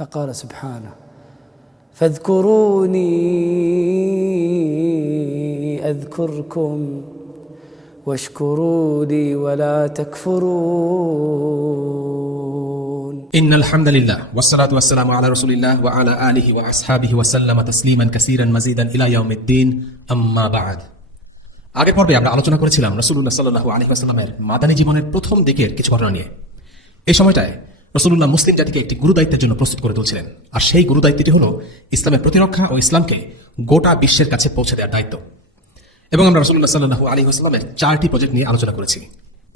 فقال سبحانه فاذكروني أذكركم واشكروا لي ولا تكفرون إن الحمد لله والصلاة والسلام على رسول الله وعلى آله وأصحابه وسلم تسليما كثيرا مزيدا إلى يوم الدين أما بعد আগের পর্বে আমরা আলোচনা করেছিলাম রাসূলুল্লাহ সাল্লাল্লাহু আলাইহি ওয়াসাল্লামের মাদানী জীবনের প্রথম দিকের কিছু ঘটনা নিয়ে। এই সময়টায় রাসূলুল্লাহ মুসলিম জাতিকে একটি গুরুদায়িত্বের জন্য প্রস্তুত করে তুলছিলেন, আর সেই গুরুদায়িত্বটি হলো ইসলামের প্রতিরক্ষা ও ইসলামকে গোটা বিশ্বের কাছে পৌঁছে দেওয়ার দায়িত্ব। এবং আমরা রাসূলুল্লাহ সাল্লাল্লাহু আলাইহি ওয়াসাল্লামের 4টি প্রজেক্ট নিয়ে আলোচনা করেছি।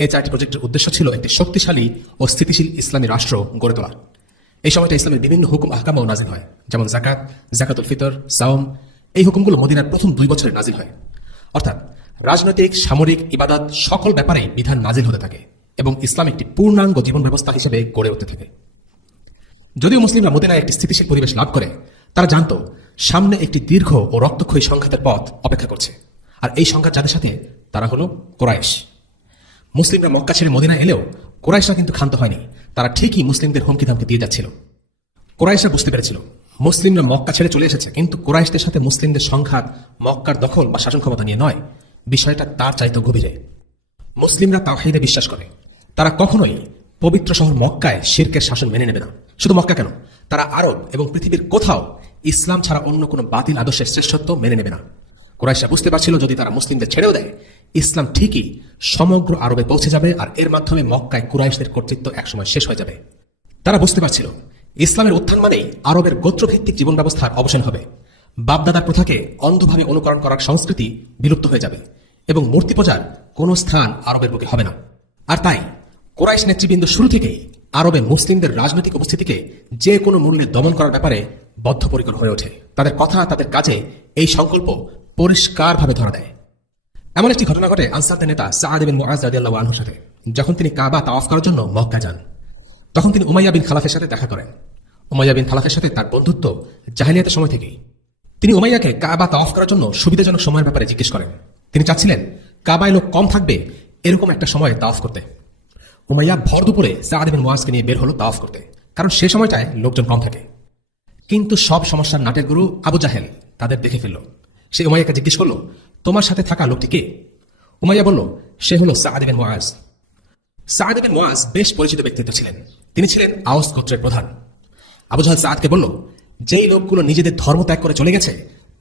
এই 4টি প্রজেক্টের উদ্দেশ্য ছিল একটি শক্তিশালী ও স্থিতিশীল ইসলামী রাষ্ট্র গড়ে তোলা। এই সময়টা ইসলামের বিভিন্ন হুকুম আহকামও নাজিল হয়, যেমন যাকাত, যাকাতুল ফিতর, সাওম। এই হুকুমগুলো মদিনার প্রথম 2 বছরে নাজিল হয়। অর্থাৎ রাজনৈতিক, সামরিক, ইবাদত সকল ব্যাপারেই বিধান নাজিল হতে থাকে এবং ইসলাম একটি পূর্ণাঙ্গ জীবন ব্যবস্থা হিসেবে গড়ে উঠতে থাকে। যদিও মুসলিমরা মদিনায় একটি স্থিতিশীল পরিবেশ লাভ করে, তারা জানত সামনে একটি দীর্ঘ ও রক্তক্ষয়ী সংঘাতের পথ অপেক্ষা করছে। আর এই সংঘাত যাদের সাথে, তারা হলো কুরাইশ। মুসলিমরা মক্কা ছেড়ে মদিনা এলেও কুরাইশরা কিন্তু ক্ষান্ত হয়নি। তারা ঠিকই মুসলিমদের হুমকি ধামকি দিয়ে যাচ্ছিল। কুরাইশরা বুঝতে পেরেছিল মুসলিমরা মক্কা ছেড়ে চলে এসেছে, কিন্তু কুরাইশদের সাথে মুসলিমদের সংঘাত মক্কার দখল বা শাসন ক্ষমতা নিয়ে নয়, বিষয়টা তার চাইতে গভীরে। মুসলিমরা তাওহীদে বিশ্বাস করে। তারা কখনোই পবিত্র শহর মক্কায় শিরকের শাসন মেনে নেবে না। শুধু মক্কা কেন, তারা আরব এবং পৃথিবীর কোথাও ইসলাম ছাড়া অন্য কোনো বাতিল আদর্শের শ্রেষ্ঠত্ব মেনে নেবে না। কুরাইশরা বুঝতে পারছিল যদি তারা মুসলিমদের ছেড়েও দেয়, ইসলাম ঠিকই সমগ্র আরবে পৌঁছে যাবে, আর এর মাধ্যমে মক্কায় কুরাইশদের কর্তৃত্ব একসময় শেষ হয়ে যাবে। তারা বুঝতে পারছিল ইসলামের উত্থান মানেই আরবের গোত্রভিত্তিক জীবন ব্যবস্থার অবসান হবে, বাপদাদার প্রথাকে অন্ধভাবে অনুকরণ করার সংস্কৃতি বিলুপ্ত হয়ে যাবে এবং মূর্তি পূজার কোনো স্থান আরবের বুকে হবে না। আর তাই কুরাইশ নেতৃবৃন্দ শুরু থেকেই আরবে মুসলিমদের রাজনৈতিক উপস্থিতিকে যে কোনো মূল্যে দমন করার ব্যাপারে বদ্ধপরিকর হয়ে ওঠে। তাদের কথা, তাদের কাজে এই সংকল্প পরিষ্কারভাবে ধরা দেয়। এমন একটি ঘটনা ঘটে আনসারদের নেতা সাআদ বিন মুআজ রাদিয়াল্লাহু আনহুর সাথে। যখন তিনি কাবা তাওয়াফ করার জন্য মক্কা যান, তখন তিনি উমাইয়া বিন খালাফের সাথে দেখা করেন। উমাইয়া বিন খালাফের সাথে তার বন্ধুত্ব জাহেলিয়াতের সময় থেকেই। তিনি উমাইয়াকে কাবা তাওয়াফ করার জন্য সুবিধাজনক সময়ের ব্যাপারে জিজ্ঞেস করেন। তিনি চাচ্ছিলেন কাবায় লোক কম থাকবে এরকম একটা সময়ে তাওয়াফ করতে। উমাইয়া ভর দুপুরে সাআদ বিন মুআজকে নিয়ে বের হলো তাওয়াফ করতে, কারণ সে সময়টায় লোকজন কম থাকে। কিন্তু সব সমস্যার নাটের গুরু আবু জাহেল তাদের দেখে ফেলল। সে উমাইয়াকে জিজ্ঞেস করলো, তোমার সাথে থাকা লোকটি কে? উমাইয়া বলল, সে হলো সাআদ বিন মুআজ। সাআদ বিন মুআজ বেশ পরিচিত ব্যক্তিত্ব ছিলেন। তিনি ছিলেন আওস গোত্রের প্রধান। আবু জাহেল সাআদকে বলল, যেই লোকগুলো নিজেদের ধর্ম ত্যাগ করে চলে গেছে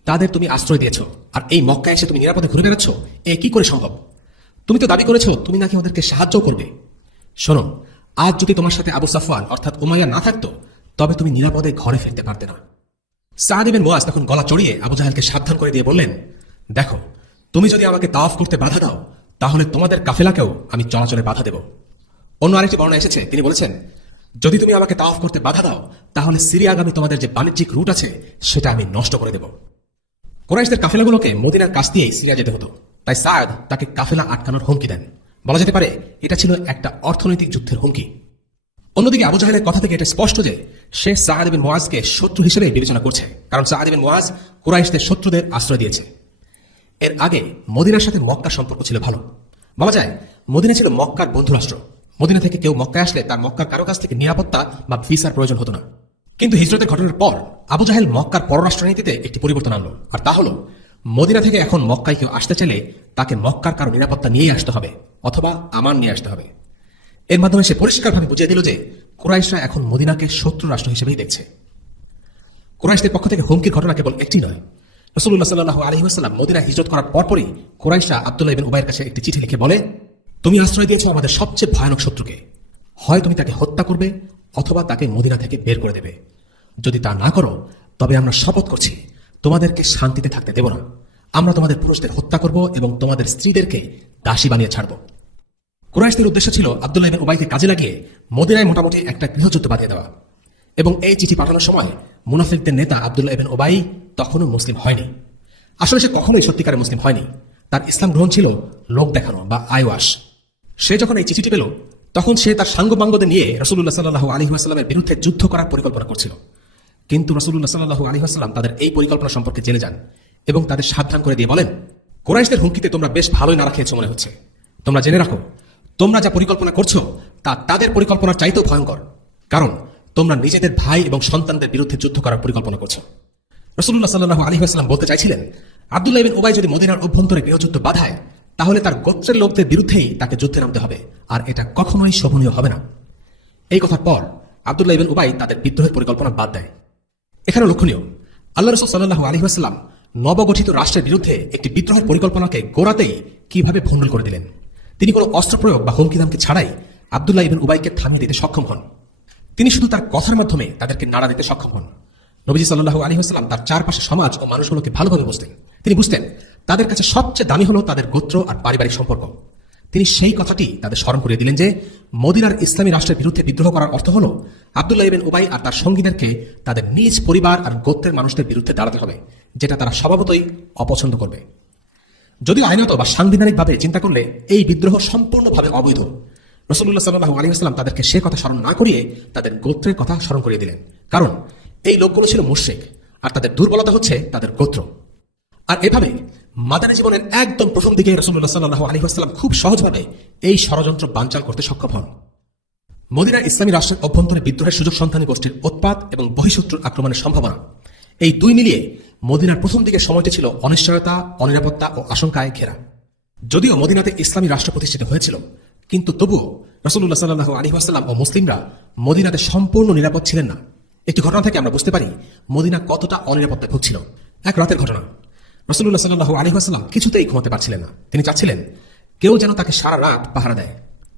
তাদের তুমি আশ্রয় দিয়েছ, আর এই মক্কায় এসে তুমি নিরাপদে ঘুরে বেড়াচ্ছ, এ কি করে সম্ভব? তুমি তো দাবি করেছ তুমি নাকি ওদেরকে সাহায্য করবে। শোনো, আজ যদি তোমার সাথে আবু সাফওয়ান অর্থাৎ উমাইয়া না থাকতো, তবে তুমি নিরাপদে ঘরে ফিরতে পারতে না। সাআদ বিন মুআজ তখন গলা চড়িয়ে আবু জাহেলকে সাবধান করে দিয়ে বললেন, দেখো, তুমি যদি আমাকে তাওয়াফ করতে বাধা দাও, তাহলে তোমাদের কাফেলাকেও আমি চলাচলে বাধা দেব। অন্য আরেকটি বর্ণনা এসেছে, তিনি বলেছেন, যদি তুমি আমাকে তাওয়াফ করতে বাধা দাও, তাহলে সিরিয়াগামী তোমাদের যে বাণিজ্যিক রুট আছে সেটা আমি নষ্ট করে দেব। কুরাইশদের কাফেলাগুলোকে মদিনার কাছ দিয়েই সিরিয়া যেতে হতো, তাই সাআদ তাকে কাফেলা আটকানোর হুমকি দেন। বলা যেতে পারে এটা ছিল একটা অর্থনৈতিক যুদ্ধের হুমকি। অন্যদিকে আবু জাহেলের কথা থেকে এটা স্পষ্ট যে সে সাআদ বিন মুআজকে শত্রু হিসেবে বিবেচনা করছে, কারণ সাআদ বিন মুআজ কুরাইশদের শত্রুদের আশ্রয় দিয়েছে। এর আগে মদিনার সাথে মক্কার সম্পর্ক ছিল ভালো। বলা যায় মদিনা ছিল মক্কার বন্ধুরাষ্ট্র। মদিনা থেকে কেউ মক্কায় আসলে তার মক্কার কারো কাছ থেকে নিরাপত্তা বা ভিসার প্রয়োজন হতো না। কিন্তু হিজরতের ঘটনার পর আবু জাহেল মক্কার পররাষ্ট্রনীতিতে একটি পরিবর্তন আনলো, আর তা হলো মদিনা থেকে এখন মক্কায় কেউ আসতে চাইলে তাকে মক্কার কারো নিরাপত্তা নিয়ে আসতে হবে অথবা আমান নিয়ে আসতে হবে। এর মাধ্যমে সে পরিষ্কারভাবে বুঝিয়ে দিল যে কুরাইশরা এখন মদিনাকে শত্রু রাষ্ট্র হিসেবেই দেখছে। কুরাইশদের পক্ষ থেকে হুমকির ঘটনা কেবল একটি নয়। রাসূলুল্লাহ সাল্লাল্লাহু আলাইহি ওয়াসাল্লাম মদিনায় হিজরত করার পরপরই কুরাইশরা আব্দুল্লাহ ইবনে উবাইয়ের কাছে একটি চিঠি লিখে বলে, তুমি আশ্রয় দিয়েছো আমাদের সবচেয়ে ভয়ানক শত্রুকে। হয় তুমি তাকে হত্যা করবে অথবা তাকে মদিনা থেকে বের করে দেবে। যদি তা না করো, তবে আমরা শপথ করছি তোমাদেরকে শান্তিতে থাকতে দেব না। আমরা তোমাদের পুরুষদের হত্যা করব এবং তোমাদের স্ত্রীদেরকে দাসী বানিয়ে ছাড়ব। কুরাইশদের উদ্দেশ্য ছিল আব্দুল্লাহ ইবনে উবাইকে কাজে লাগিয়ে মদিনায় মোটামুটি একটা গৃহযুদ্ধ বাঁধিয়ে দেওয়া। এবং এই চিঠি পাঠানোর সময় মুনাফিকদের নেতা আব্দুল্লাহ ইবনে উবাই তখনও মুসলিম হয়নি। আসলে সে কখনোই সত্যিকারে মুসলিম হয়নি। তার ইসলাম গ্রহণ ছিল লোক দেখানো বা আইওয়াশ। সে যখন এই চিঠিটি পেল, তখন সে তার সাঙ্গপাঙ্গদের নিয়ে রাসূলুল্লাহ সাল্লাল্লাহু আলাইহি ওয়াসাল্লামের বিরুদ্ধে যুদ্ধ করার পরিকল্পনা করছিল। কিন্তু রাসূলুল্লাহ সাল্লাল্লাহু আলাইহি ওয়াসাল্লাম তাদের এই পরিকল্পনা সম্পর্কে জেনে যান এবং তাদের সাবধান করে দিয়ে বলেন, কুরাইশদের হুমকিতে তোমরা বেশ ভালোই নাড়া খেয়েছো মনে হচ্ছে। তোমরা জেনে রাখো, তোমরা যা পরিকল্পনা করছো তা তাদের পরিকল্পনার চাইতেও ভয়ঙ্কর। কারণ তোমরা নিজেদের ভাই এবং সন্তানদের বিরুদ্ধে যুদ্ধ করার পরিকল্পনা করছো। রাসূলুল্লাহ সাল্লাল্লাহু আলাইহি ওয়াসাল্লাম বলতে চাইছিলেন, আব্দুল্লাহ ইবনে উবাই যদি মদিনার অভ্যন্তরে গৃহযুদ্ধ বাধায়, তাহলে তার গোত্রের লোকদের বিরুদ্ধেই তাকে যুদ্ধে নামতে হবে, আর এটা কখনোই শোভনীয় হবে না। এই কথার পর আব্দুল্লাহ ইবনে উবাই তাদের বিদ্রোহের পরিকল্পনা বাদ দেয়। এখানে লক্ষণীয়, আল্লাহ রাসূল সাল্লাল্লাহু আলাইহি ওয়াসাল্লাম নবগঠিত রাষ্ট্রের বিরুদ্ধে একটি বিদ্রোহের পরিকল্পনাকে গোড়াতেই কিভাবে ভণ্ডুল করে দিলেন। তিনি কোনো অস্ত্র প্রয়োগ বা হুমকি-ধামকি ছাড়াই আব্দুল্লাহ ইবনে উবাইকে থামিয়ে দিতে সক্ষম হন। তিনি শুধু তার কথার মাধ্যমে তাদেরকে নাড়া দিতে সক্ষম হন। নবীজি সাল্লাল্লাহু আলাইহি ওয়াসাল্লাম তার চারপাশে সমাজ ও মানুষগুলোকে ভালোভাবে বুঝতেন। তিনি বুঝতেন তাদের কাছে সবচেয়ে দামি হলো তাদের গোত্র আর পারিবারিক সম্পর্ক। তিনি সেই কথাটি তাদের স্মরণ করিয়ে দিলেন যে মদিনার ইসলামী রাষ্ট্রের বিরুদ্ধে বিদ্রোহ করার অর্থ হলো আব্দুল্লাহ ইবনে উবাই আর তার সঙ্গীদেরকে তাদের নিজ পরিবার আর গোত্রের মানুষদের বিরুদ্ধে দাঁড়াতে হবে, যেটা তারা স্বভাবতই অপছন্দ করবে। যদিও আইনত বা সাংবিধানিকভাবে চিন্তা করলে এই বিদ্রোহ সম্পূর্ণভাবে অবৈধ, রাসূলুল্লাহ সাল্লাল্লাহু আলাইহি ওয়াসাল্লাম তাদেরকে সে কথা স্মরণ না করিয়ে তাদের গোত্রের কথা স্মরণ করিয়ে দিলেন। কারণ এই লোকগুলো ছিল মুশরিক, আর তাদের দুর্বলতা হচ্ছে তাদের গোত্র। আর এভাবে মাদানী জীবনের একদম প্রথম দিকে রাসূলুল্লাহ সাল্লাল্লাহু আলাইহি ওয়াসাল্লাম খুব সহজভাবে এই ষড়যন্ত্র বানচাল করতে সক্ষম হন। মদিনার ইসলামী রাষ্ট্রের অভ্যন্তরে বিদ্রোহের সুযোগ সন্ধানী গোষ্ঠীর উৎপাত এবং বহিঃশত্রুর আক্রমণের সম্ভাবনা, এই দুই মিলিয়ে মদিনার প্রথম দিকের সময়টি ছিল অনিশ্চয়তা, অনিরাপত্তা ও আশঙ্কায় ঘেরা। যদিও মদিনাতে ইসলামী রাষ্ট্র প্রতিষ্ঠিত হয়েছিল, কিন্তু তবুও রাসূলুল্লাহ সাল্লাল্লাহু আলাইহি ওয়াসাল্লাম ও মুসলিমরা মদিনাতে সম্পূর্ণ নিরাপদ ছিলেন না। একটি ঘটনা থেকে আমরা বুঝতে পারি মদিনা কতটা অনিরাপত্তায় ভুগছিল। এক রাতের ঘটনা, রাসূলুল্লাহ সাল্লাল্লাহু আলাইহি ওয়াসাল্লাম কিছুতেই ঘুমাতে পারছিলেন না। তিনি চাচ্ছিলেন কেউ যেন তাকে সারা রাত পাহারা দেয়।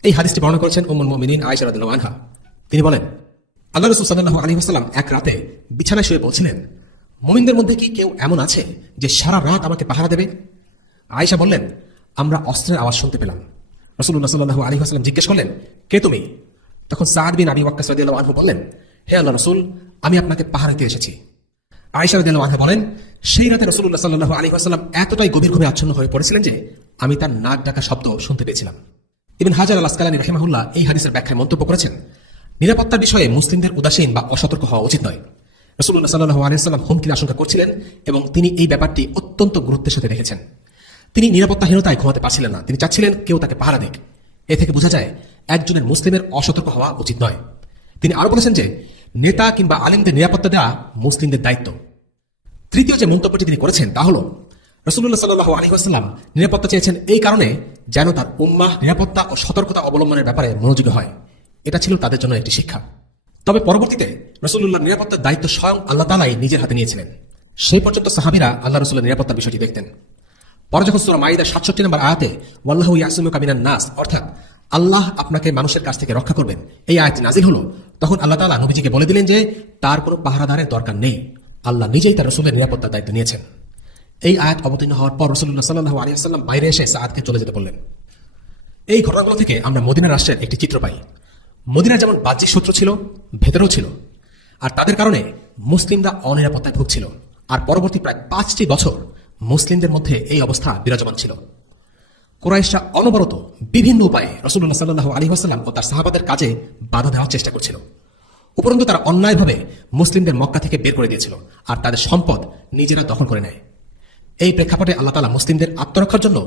এই হাদিসটি বর্ণনা করেছেন উম্মুল মুমিনিন আয়েশা রাদিয়াল্লাহু আনহা। তিনি বলেন, আল্লাহ রাসূল সাল্লাল্লাহু আলাইহি ওয়াসাল্লাম এক রাতে বিছানায় শুয়ে বলছিলেন, মুমিনদের মধ্যে কি কেউ এমন আছে যে সারা রাত আমাকে পাহারা দেবে? আয়েশা বললেন, আমরা অস্ত্রের আওয়াজ শুনতে পেলাম। রাসূলুল্লাহ সাল্লাল্লাহু আলাইহি ওয়াসাল্লাম জিজ্ঞেস করলেন, কে তুমি? তখন সাদ বিন আবি ওয়াক্কাস রাদিয়াল্লাহু আনহু বললেন, হে আল্লাহর রাসূল, আমি আপনাকে পাহারা দিতে এসেছি। আয়েশা রাদিয়াল্লাহু আনহা বলেন, সেই রাতে রাসূলুল্লাহ সাল্লাল্লাহু আলাইহি ওয়াসাল্লাম এতটাই গভীর ঘুমে আচ্ছন্ন হয়ে পড়েছিলেন যে আমি তার নাক ডাকা শব্দ শুনতে পেয়েছিলাম। ইবন হাজার আল আসকালানী রাহিমাহুল্লাহ এই হাদিসের ব্যাখ্যায় মন্তব্য করেছেন, নিরাপত্তার বিষয়ে মুসলিমদের উদাসীন বা অসতর্ক হওয়া উচিত নয়। রাসূলুল্লাহ সাল্লাল্লাহু আলাইহি ওয়াসাল্লাম হুমকির আশঙ্কা করছিলেন এবং তিনি এই ব্যাপারটি অত্যন্ত গুরুত্বের সাথে রেখেছেন। তিনি নিরাপত্তাহীনতায় ঘুমাতে পারছিলেন না, তিনি চাচ্ছিলেন কেউ তাকে পাহারা দিক। এ থেকে বোঝা যায় একজনের মুসলিমের অসতর্ক হওয়া উচিত নয়। তিনি আরো বলেছেন যে নেতা কিংবা আলেমদের নিরাপত্তা দেওয়া মুসলিমদের দায়িত্ব। তৃতীয় যে মন্তব্যটি তিনি করেছেন তা হল, রাসূলুল্লাহ সাল্লাল্লাহু আলাইহি ওয়াসাল্লাম নিরাপত্তা চেয়েছেন এই কারণে যেন তার উম্মাহ নিরাপত্তা ও সতর্কতা অবলম্বনের ব্যাপারে মনোযোগী হয়। এটা ছিল তাদের জন্য একটি শিক্ষা। তবে পরবর্তীতে রাসূলুল্লাহর নিরাপত্তার দায়িত্ব স্বয়ং আল্লাহ তাআলাই নিজের হাতে নিয়েছিলেন। সেই পর্যন্ত সাহাবীরা আল্লাহ রাসূলের নিরাপত্তার বিষয়টি দেখতেন। পরে যখন সূরা মাইদা 67 নম্বর আয়াতে ওয়াল্লাহু ইয়াসিমুকা মিনান নাস, অর্থাৎ আল্লাহ আপনাকে মানুষের কাছ থেকে রক্ষা করবেন, এই আয়াতটি নাযিল হলো, তখন আল্লাহ তাআলা নবীজিকে বলে দিলেন যে তার কোনো পাহারাদারের দরকার নেই, আল্লাহ নিজেই তার রাসূলের নিরাপত্তার দায়িত্ব নিয়েছেন। এই আয়াত অবতীর্ণ হওয়ার পর রাসূলুল্লাহ সাল্লাল্লাহু আলাইহি ওয়াসাল্লাম বাইরে এসে সাদকে চলে যেতে বললেন। এই ঘটনাগুলো থেকে আমরা মদিনা রাষ্ট্রের একটি চিত্র পাই। মদিনার যেমন বাহ্যিক শত্রু ছিল, ভেতরেও ছিল, আর তাদের কারণে মুসলিমরা অনিরাপত্তায় ভুগছিল। আর পরবর্তী প্রায় 5টি বছর মুসলিমদের মধ্যে এই অবস্থা বিরাজমান ছিল। কুরাইশরা অনবরত বিভিন্ন উপায়ে রাসূলুল্লাহ সাল্লাল্লাহু আলাইহি ওয়াসাল্লাম ও তার সাহাবাদের কাজে বাধা দেওয়ার চেষ্টা করছিল। উপরন্তু তারা অন্যায়ভাবে মুসলিমদের মক্কা থেকে বের করে দিয়েছিল আর তাদের সম্পদ নিজেরা দখল করে নেয়। এই প্রেক্ষাপটে আল্লাহ তাআলা মুসলিমদের আত্মরক্ষার জন্য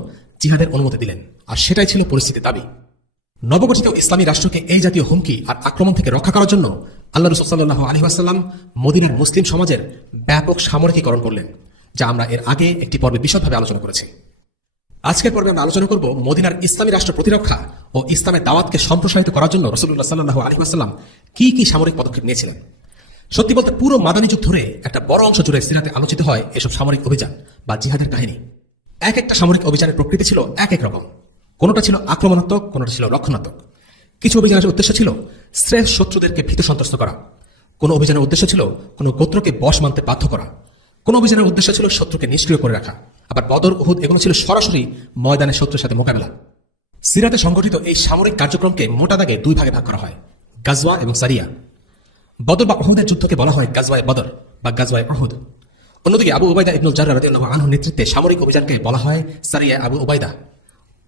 জিহাদের অনুমতি দিলেন, আর সেটাই ছিল পরিস্থিতির দাবি। নবগঠিত ইসলামী রাষ্ট্রকে এই জাতীয় হুমকি আর আক্রমণ থেকে রক্ষা করার জন্য আল্লাহ রাসূল সাল্লাল্লাহু আলাইহি ওয়াসাল্লাম মদিনার মুসলিম সমাজের ব্যাপক সামরিকীকরণ করলেন, যা আমরা এর আগে একটি পর্বে বিশদভাবে আলোচনা করেছি। আজকের পর্বে আমরা আলোচনা করব মদিনার ইসলামী রাষ্ট্র প্রতিরক্ষা ও ইসলামের দাওয়াতকে সম্প্রসারিত করার জন্য রাসূলুল্লাহ সাল্লাল্লাহু আলাইহি ওয়াসাল্লাম কি কি সামরিক পদক্ষেপ নিয়েছিলেন। সত্যি বলতে পুরো মাদানী যুগ ধরে একটা বড় অংশ জুড়ে সিরাতে আলোচিত হয় এসব সামরিক অভিযান বা জিহাদের কাহিনী। এক একটা সামরিক অভিযানের প্রকৃতি ছিল এক এক রকম। কোনোটা ছিল আক্রমণাত্মক, কোনোটা ছিল রক্ষণাত্মক। কিছু অভিযানের উদ্দেশ্য ছিল স্রেফ শত্রুদেরকে ভীত সন্ত্রস্ত করা, কোনো অভিযানের উদ্দেশ্য ছিল কোনো গোত্রকে বশ মানতে বাধ্য করা, কোন অভিযানের উদ্দেশ্য ছিল শত্রুকে নিষ্ক্রিয় করে রাখা, আবার বদর, উহুদ এগুলো ছিল সরাসরি ময়দানে শত্রুর সাথে মোকাবেলা। সিরাতে সংগঠিত এই সামরিক কার্যক্রমকে মোটা দাগে দুই ভাগে ভাগ করা হয়, গাজওয়া এবং সারিয়া। বদর বা উহুদের যুদ্ধকে বলা হয় গাজওয়ায়ে বদর বা গাজওয়ায়ে উহুদ। অন্যদিকে আবু উবাইদা ইবনুল জাররাহ রাদিয়াল্লাহু আনহুর নেতৃত্বে সামরিক অভিযানকে বলা হয় সারিয়া আবু উবাইদা।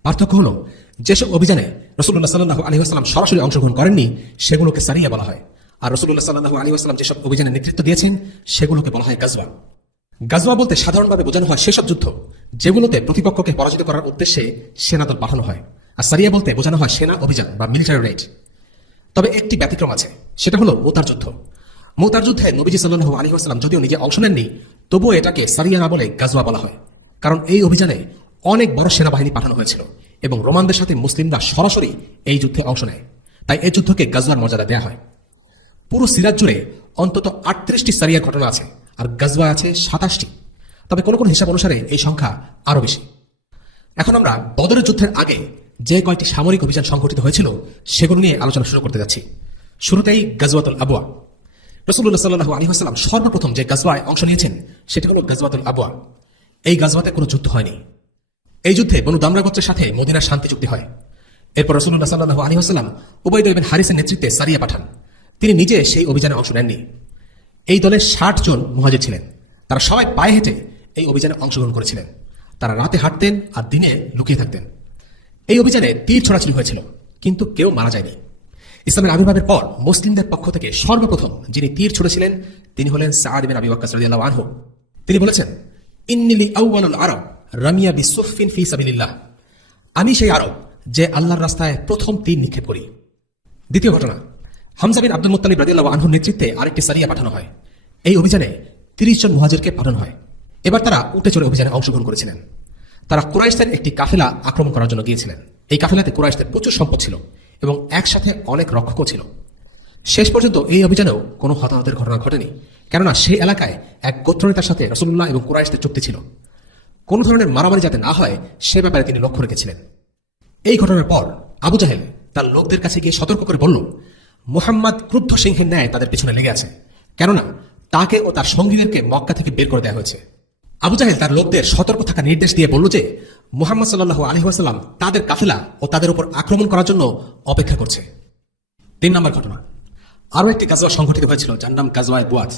পার্থক্য হলো, যেসব অভিযানে রাসূলুল্লাহ সাল্লাল্লাহু আলাইহি ওয়াসাল্লাম সরাসরি অংশগ্রহণ করেননি সেগুলোকে সারিয়া বলা হয়, আর রাসূলুল্লাহ সাল্লাল্লাহু আলাইহি ওয়াসাল্লাম যেসব অভিযানে নেতৃত্ব দিয়েছেন সেগুলোকে বলা হয় গাজওয়া। গাজওয়া বলতে সাধারণভাবে বোঝানো হয় সেসব যুদ্ধ যেগুলোতে প্রতিপক্ষকে পরাজিত করার উদ্দেশ্যে সেনাদল পাঠানো হয়, আর সারিয়া বলতে বোঝানো হয় সেনা অভিযান বা মিলিটারি রেড। তবে একটি ব্যতিক্রম আছে। সেটা হলো মুতার যুদ্ধ। মুতার যুদ্ধে নবীজি সাল্লাল্লাহু আলাইহি ওয়াসাল্লাম যদিও নিজে অংশ নেননি, তবুও এটাকে সারিয়া না বলে গাজওয়া বলা হয়, কারণ এই অভিযানে অনেক বড় সেনাবাহিনী পাঠানো হয়েছিল এবং রোমানদের সাথে মুসলিমরা সরাসরি এই যুদ্ধে অংশ নেয়। তাই এই যুদ্ধকে গাজওয়ার মর্যাদা দেওয়া হয়। পুরো সিরাত জুড়ে অন্তত 38টি সারিয়ার ঘটনা আছে, আর গাজওয়া আছে 27টি। তবে কোনো কোনো হিসাব অনুসারে এই সংখ্যা আরো বেশি। এখন আমরা বদরের যুদ্ধের আগে যে কয়টি সামরিক অভিযান সংঘটিত হয়েছিল সেগুলো নিয়ে আলোচনা শুরু করতে যাচ্ছি। শুরুতেই গাজওয়াতুল আবওয়া। রাসূলুল্লাহ সাল্লাল্লাহু আলাইহি ওয়াসাল্লাম সর্বপ্রথম যে গাজওয়ায় অংশ নিয়েছেন সেটা হলো গাজওয়াতুল আবওয়া। এই গাজওয়াতে কোনো যুদ্ধ হয়নি। এই যুদ্ধে বনু দামরা গোত্রের সাথে মদিনার শান্তি চুক্তি হয়। এরপর রাসূলুল্লাহ সাল্লাল্লাহু আলাইহি ওয়াসাল্লাম উবাইদ ইবনে হারিসের নেতৃত্বে সারিয়া পাঠান। তিনি নিজে সেই অভিযানে অংশ নেননি। এই দলে 60 জন মুহাজির ছিলেন। তারা সবাই পায়ে হেঁটে এই অভিযানে অংশগ্রহণ করেছিলেন। তারা রাতে হাঁটতেন আর দিনে লুকিয়ে থাকতেন। এই অভিযানে তীর ছোড়াছুড়ি হয়েছিল, কিন্তু কেউ মারা যায়নি। ইসলামের আবির্ভাবের পর মুসলিমদের পক্ষ থেকে সর্বপ্রথম যিনি তীর ছুড়েছিলেন তিনি হলেন সাআদ বিন আবি ওয়াক্কাস রাদিয়াল্লাহু আনহু। তিনি বলেছেন, ইন্নিলি আউয়ালুল আরব রামিয়া বিসুফিন ফি সাবিলিল্লাহ। আমি সেই আরব যে আল্লাহর রাস্তায় প্রথম তীর নিক্ষেপ করি। দ্বিতীয় ঘটনা, হামজা বিন আব্দুল মুত্তালিব রাদিয়াল্লাহু আনহুর নেতৃত্বে আরেকটি সারিয়া পাঠানো হয়। এই অভিযানে 30 জন মুহাজিরকে পাঠানো হয়। এবার তারা উটে চড়ে অভিযানে অংশগ্রহণ করেছিলেন। তারা কুরাইশদের একটি কাফেলা আক্রমণ করার জন্য গিয়েছিলেন। এই কাফেলাতে কুরাইশদের প্রচুর সম্পদ ছিল এবং একসাথে অনেক রক্ষকও ছিল। শেষ পর্যন্ত এই অভিযানেও কোনো হতাহতের ঘটনা ঘটেনি, কেননা সেই এলাকায় এক গোত্রনেতার সাথে রাসূলুল্লাহ এবং কুরাইশদের চুক্তি ছিল। কোনো ধরনের মারামারি যাতে না হয় সে ব্যাপারে তিনি লক্ষ্য রেখেছিলেন। এই ঘটনার পর আবু জাহেল তার লোকদের কাছে গিয়ে সতর্ক করে বলল, মুহাম্মদ ক্রুদ্ধ সিংহের ন্যায় তাদের পিছনে লেগে আছে, কেননা তাকে ও তার সঙ্গীদেরকে মক্কা থেকে বের করে দেওয়া হয়েছে। আবু জাহেল তার লোকদের সতর্ক থাকার নির্দেশ দিয়ে বলল যে মুহাম্মদ সাল্লাল্লাহু আলাইহি ওয়াসাল্লাম তাদের কাফেলা ও তাদের উপর আক্রমণ করার জন্য অপেক্ষা করছে। 3 নম্বর ঘটনা, আরও একটি গাজওয়া সংঘটিত হয়েছিল যার নাম গাজওয়ায়ে বুয়াত।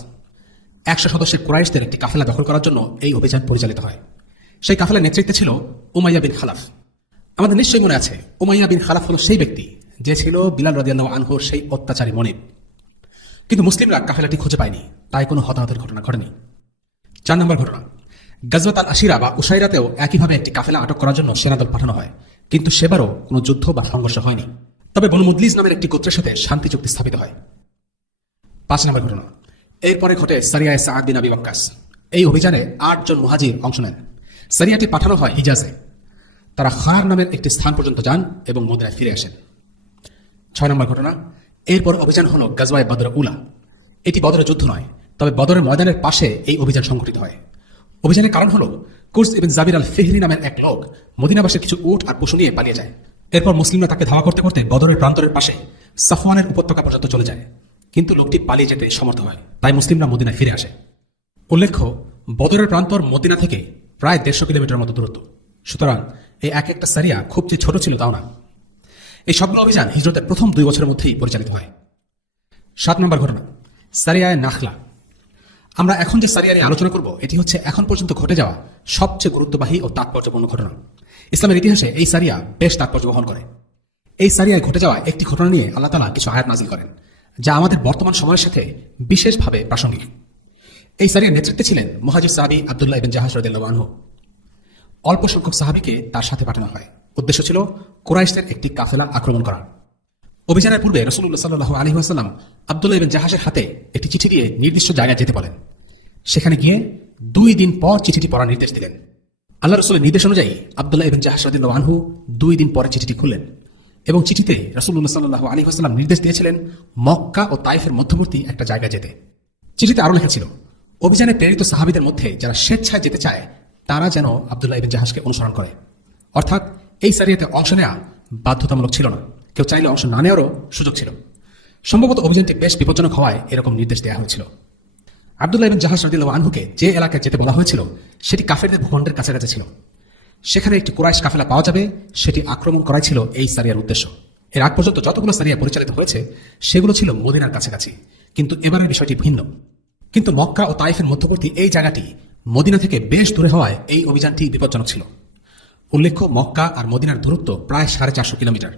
100 সদস্যের কুরাইশদের একটি কাফেলা দখল করার জন্য এই অভিযান পরিচালিত হয়। সেই কাফেলার নেতৃত্বে ছিল উমাইয়া বিন খালাফ। আমাদের নিশ্চয়ই মনে আছে উমাইয়া বিন খালাফ হলো সেই ব্যক্তি যে ছিল বিলাল রাদিয়াল্লাহু আনহুর সেই অত্যাচারী মনিব। কিন্তু মুসলিমরা কাফেলাটি খুঁজে পায়নি, তাই কোনো হতাহতের ঘটনা ঘটেনি। 4 নম্বর ঘটনা, গাজওয়াত আল আশিরা বা উসাইরাতেও একইভাবে একটি কাফেলা আটক করার জন্য সেনাদল পাঠানো হয়, কিন্তু সেবারও কোনো যুদ্ধ বা সংঘর্ষ হয়নি। তবে বনু মুদলিজ নামের একটি গোত্রের সাথে শান্তি চুক্তি স্থাপিত হয়। 5 নম্বর ঘটনা, এরপরে ঘটে সারিয়ায়ে সাআদ বিন আবি ওয়াক্কাস। এই অভিযানে 8 জন মুহাজির অংশ নেন। সারিয়াটি পাঠানো হয় হিজাজে। তারা খার নামের একটি স্থান পর্যন্ত যান এবং মদিনায় ফিরে আসেন। 6 নম্বর ঘটনা, এরপর অভিযান হলো গাজওয়ায়ে বদর উলা। এটি বদরের যুদ্ধ নয়, তবে বদরের ময়দানের পাশে এই অভিযান সংঘটিত হয়। অভিযানের কারণ হলো কুরস ইবন জাবির আল ফিহরি নামের এক লোক মদিনাবাসীর কিছু উট আর পশু নিয়ে পালিয়ে যায়। এরপর মুসলিমরা তাকে ধাওয়া করতে করতে বদরের প্রান্তরের পাশে সাফওয়ানের উপত্যকা পর্যন্ত চলে যায়, কিন্তু লোকটি পালিয়ে যেতে সমর্থ হয়। তাই মুসলিমরা মদিনায় ফিরে আসে। উল্লেখ্য, বদরের প্রান্তর মদিনা থেকে প্রায় 150 কিলোমিটার মতো দূরত্ব। সুতরাং এই এক একটা সারিয়া খুব যে ছোট ছিল তাও না। এই সবগুলো অভিযান হিজরতের প্রথম 2 বছরের মধ্যেই পরিচালিত হয়। 7 নম্বর ঘটনা, সারিয়ায়ে নাখলা। আমরা এখন যে সারিয়া নিয়ে আলোচনা করব এটি হচ্ছে এখন পর্যন্ত ঘটে যাওয়া সবচেয়ে গুরুত্ববাহী ও তাৎপর্যপূর্ণ ঘটনা। ইসলামের ইতিহাসে এই সারিয়া বেশ তাৎপর্য বহন করে। এই সারিয়ায় ঘটে যাওয়া একটি ঘটনা নিয়ে আল্লাহ তাআলা কিছু আয়াত নাযিল করেন, যা আমাদের বর্তমান সময়ের সাথে বিশেষভাবে প্রাসঙ্গিক। এই সারিয়ার নেতৃত্বে ছিলেন মুহাজির সাহাবী আব্দুল্লাহ ইবনে জাহাশ রাদিয়াল্লাহু আনহু। অল্প সংখ্যক সাহাবীকে তার সাথে পাঠানো হয়। উদ্দেশ্য ছিল কুরাইশদের একটি কাফেলা আক্রমণ করা। অভিযানের পূর্বে রাসূলুল্লাহ সাল্লাল্লাহু আলাইহি ওয়াসাল্লাম আব্দুল্লাহ ইবনে জাহাশের হাতে একটি চিঠি দিয়ে নির্দিষ্ট জায়গায় যেতে বলেন। সেখানে গিয়ে 2 দিন পর চিঠিটি পড়ার নির্দেশ দিলেন। আল্লাহ রাসূলের নির্দেশ অনুযায়ী আব্দুল্লাহ ইবনে জাহাশ রাদিয়াল্লাহু আনহু 2 দিন পরে চিঠিটি খুললেন এবং চিঠিতে রাসূলুল্লাহ সাল্লাল্লাহু আলাইহি ওয়াসাল্লাম নির্দেশ দিয়েছিলেন মক্কা ও তাইফের মধ্যবর্তী একটা জায়গায় যেতে। চিঠিতে আরো লেখা ছিল, অভিযানে প্রেরিত সাহাবীদের মধ্যে যারা স্বেচ্ছায় যেতে চায় তারা যেন আব্দুল্লাহ ইবনে জাহাশকে অনুসরণ করে। অর্থাৎ এই সারিয়াতে অংশ নেওয়া বাধ্যতামূলক ছিল না, কেউ চাইলে অংশ না নেওয়ারও সুযোগ ছিল। সম্ভবত অভিযানটি বেশ বিপজ্জনক হওয়ায় এরকম নির্দেশ দেওয়া হয়েছিল। আব্দুল্লাহ ইবনে জাহাশ রাদিয়াল্লাহু আনহুকে যে এলাকায় যেতে বলা হয়েছিল সেটি কাফেরদের ভূখণ্ডের কাছাকাছি ছিল। সেখানে একটি কুরাইশ কাফেলা পাওয়া যাবে, সেটি আক্রমণ করাই ছিল এই সারিয়ার উদ্দেশ্য। এর আগ পর্যন্ত যতগুলো সারিয়া পরিচালিত হয়েছে সেগুলো ছিল মদিনার কাছাকাছি, কিন্তু এবারের বিষয়টি ভিন্ন। কিন্তু মক্কা ও তাইফের মধ্যবর্তী এই জায়গাটি মদিনা থেকে বেশ দূরে হওয়ায় এই অভিযানটি বিপজ্জনক ছিল। উল্লেখ্য, মক্কা আর মদিনার দূরত্ব প্রায় 450 কিলোমিটার।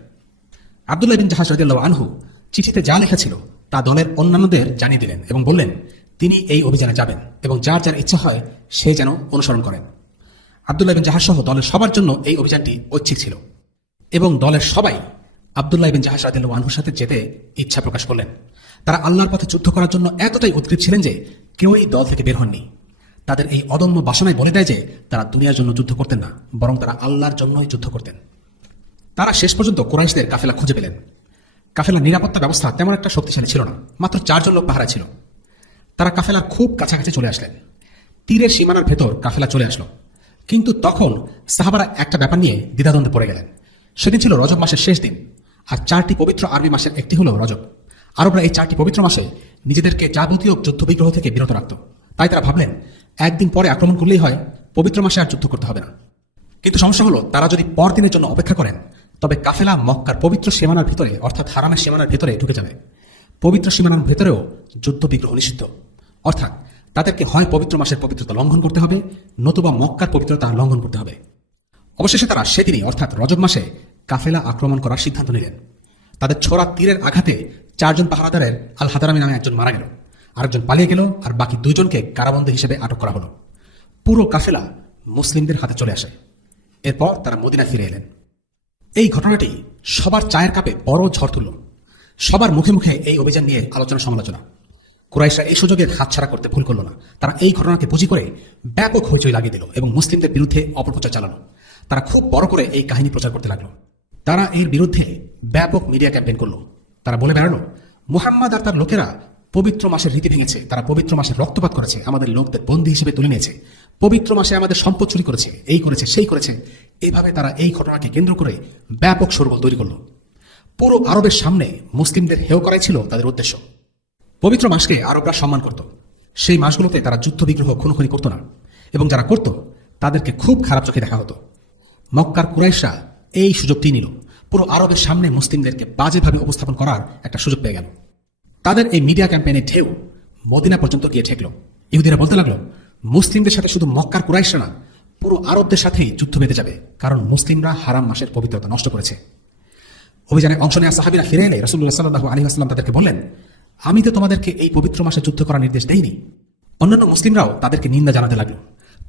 আব্দুল্লাহ ইবনে জাহাশ রাদিয়াল্লাহু আনহু চিঠিতে যা লেখা ছিল তা দলের অন্যান্যদের জানিয়ে দিলেন এবং বললেন তিনি এই অভিযানে যাবেন এবং যার যার ইচ্ছা হয় সে যেন অনুসরণ করেন। আব্দুল্লাহ ইবনে জাহাশ সহ দলের সবার জন্য এই অভিযানটি ঐচ্ছিক ছিল এবং দলের সবাই আব্দুল্লাহ ইবনে জাহাশ রাদিয়াল্লাহু আনহুর সাথে যেতে ইচ্ছা প্রকাশ করলেন। তারা আল্লাহর পথে যুদ্ধ করার জন্য এতটাই উদ্গ্রীব ছিলেন যে কেউই দল থেকে বের হননি। তাদের এই অদম্য বাসনায় বলে দেয় যে তারা দুনিয়ার জন্য যুদ্ধ করতেন না, বরং তারা আল্লাহর জন্যই যুদ্ধ করতেন। তারা শেষ পর্যন্ত কুরাইশদের কাফেলা খুঁজে পেলেন। কাফেলার নিরাপত্তা ব্যবস্থা তেমন একটা শক্তিশালী ছিল না, মাত্র 4 জন লোক পাহারা ছিল। তারা কাফেলার খুব কাছাকাছি চলে আসলেন। তীরের সীমানার ভেতর কাফেলা চলে আসলো। কিন্তু তখন সাহাবারা একটা ব্যাপার নিয়ে দ্বিধাদ্বন্দ্বে পড়ে গেলেন। সেদিন ছিল রজব মাসের শেষ দিন, আর 4টি পবিত্র আরবি মাসের একটি হলো রজব। আরবরা এই 4টি পবিত্র মাসে নিজেদেরকে যাবতীয় যুদ্ধ বিগ্রহ থেকে বিরত রাখত। তাই তারা ভাবলেন একদিন পরে আক্রমণ করলেই হয়, পবিত্র মাসে আর যুদ্ধ করতে হবে না। কিন্তু সমস্যা হলো, তারা যদি পরদিনের জন্য অপেক্ষা করেন তবে কাফেলা মক্কার পবিত্র সীমানার ভিতরে অর্থাৎ হারামের সীমানার ভিতরে ঢুকে যাবে। পবিত্র সীমানার ভেতরেও যুদ্ধ বিগ্রহ নিষিদ্ধ, অর্থাৎ তাদেরকে হয় পবিত্র মাসের পবিত্রতা লঙ্ঘন করতে হবে, নতুবা মক্কার পবিত্রতা লঙ্ঘন করতে হবে। অবশেষে তারা সেদিনই অর্থাৎ রজব মাসে কাফেলা আক্রমণ করার সিদ্ধান্ত নিলেন। তাদের ছোড়া তীরের আঘাতে 4 জন পাহারাদারের আল হাতারামি নামে একজন মারা গেল, আরেকজন পালিয়ে গেল, আর বাকি 2 জনকে কারাবন্দী হিসেবে আটক করা হলো। পুরো কাফেলা মুসলিমদের হাতে চলে আসে। এরপর তারা মদিনায় ফিরে এলেন। এই ঘটনাটি সবার চায়ের কাপে বড় ঝড় তুলল। সবার মুখে মুখে এই অভিযান নিয়ে আলোচনা সমালোচনা। কুরাইশরা এই সুযোগের হাতছাড়া করতে ভুল করল না। তারা এই ঘটনাকে পুঁজি করে ব্যাপক হইচই লাগিয়ে দিল এবং মুসলিমদের বিরুদ্ধে অপপ্রচার চালানো। তারা খুব বড় করে এই কাহিনী প্রচার করতে লাগলো। তারা এর বিরুদ্ধে ব্যাপক মিডিয়া ক্যাম্পেইন করলো। তারা বলে বেড়ালো, মুহাম্মদ আর তার লোকেরা পবিত্র মাসের রীতি ভেঙেছে, তারা পবিত্র মাসে রক্তপাত করেছে, আমাদের লোকদের বন্দী হিসেবে তুলে নিয়েছে, পবিত্র মাসে আমাদের সম্পদ চুরি করেছে, এই করেছে সেই করেছে। এইভাবে তারা এই ঘটনাকে কেন্দ্র করে ব্যাপক শোরগোল তৈরি করলো। পুরো আরবের সামনে মুসলিমদের হেয় করাই ছিল তাদের উদ্দেশ্য। পবিত্র মাসকে আরবরা সম্মান করত। সেই মাসগুলোতে তারা যুদ্ধ বিগ্রহ খুনোখুনি করত না, এবং যারা করত তাদেরকে খুব খারাপ চোখে দেখা হতো। মক্কার কুরাইশরা এই সুযোগটি নিল। পুরো আরবের সামনে মুসলিমদেরকে বাজেভাবে উপস্থাপন করার একটা সুযোগ পেয়ে গেল। তাদের এই মিডিয়া ক্যাম্পেইনের ঢেউ মদিনা পর্যন্ত গিয়ে ঠেকল। ইহুদিরা বলতে লাগলো, মুসলিমদের সাথে শুধু মক্কার কুরাইশরা না, পুরো আরবদের সাথেই যুদ্ধ বেঁধে যাবে, কারণ মুসলিমরা হারাম মাসের পবিত্রতা নষ্ট করেছে। অভিযানে অংশ নেওয়া সাহাবীরা ফিরে এলে রাসূলুল্লাহ সাল্লাল্লাহু আলাইহি ওয়াসাল্লাম তাদেরকে বললেন, আমি তো তোমাদেরকে এই পবিত্র মাসে যুদ্ধ করার নির্দেশ দেইনি। অন্যান্য মুসলিমরাও তাদেরকে নিন্দা জানাতে লাগলো,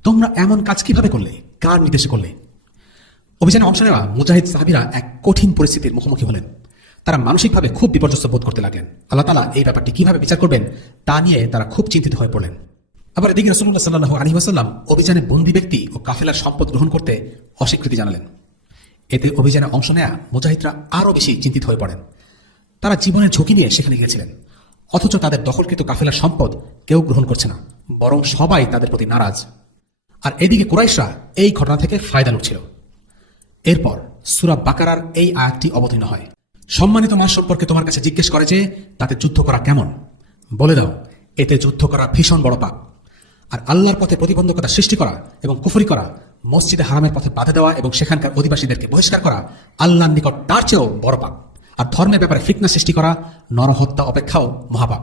তোমরা এমন কাজ কিভাবে করলে, কার নির্দেশে করলে? অভিযানে অংশ নেওয়া মুজাহিদ সাহাবীরা এক কঠিন পরিস্থিতির মুখোমুখি হলেন। তারা মানসিকভাবে খুব বিপর্যস্ত বোধ করতে লাগলেন। আল্লাহ তাআলা এই ব্যাপারটি কিভাবে বিচার করবেন তা নিয়ে তারা খুব চিন্তিত হয়ে পড়লেন। আবার এদিকে রাসূলুল্লাহ সাল্লাল্লাহু আলাইহি ওয়াসাল্লাম অভিযানে বন্দী ব্যক্তি ও কাফেলার সম্পদ গ্রহণ করতে অস্বীকৃতি জানালেন। এতে অভিযানে অংশ নেয়া মুজাহিদরা আরও বেশি চিন্তিত হয়ে পড়েন। তারা জীবনের ঝুঁকি নিয়ে সেখানে গিয়েছিলেন, অথচ তাদের দখলকৃত কাফেলার সম্পদ কেউ গ্রহণ করছে না, বরং সবাই তাদের প্রতি নারাজ। আর এদিকে কুরাইশরা এই ঘটনা থেকে ফায়দা লুটছিল। এরপর সূরা বাকারার এই আয়াতটি অবতীর্ণ হয়, সম্মানিত মাস সম্পর্কে তোমার কাছে জিজ্ঞেস করে যে তাতে যুদ্ধ করা কেমন? বলে দাও, এতে যুদ্ধ করা ভীষণ বড় পাপ। আর আল্লাহর পথে প্রতিবন্ধকতা সৃষ্টি করা এবং কুফরি করা, মসজিদে হারামের পথে বাধা দেওয়া এবং সেখানকার অধিবাসীদেরকে বহিষ্কার করা আল্লাহর নিকট তার চেয়েও বড় পাপ। আর ধর্মের ব্যাপারে ফিতনা সৃষ্টি করা নরহত্যা অপেক্ষাও মহাপাপ।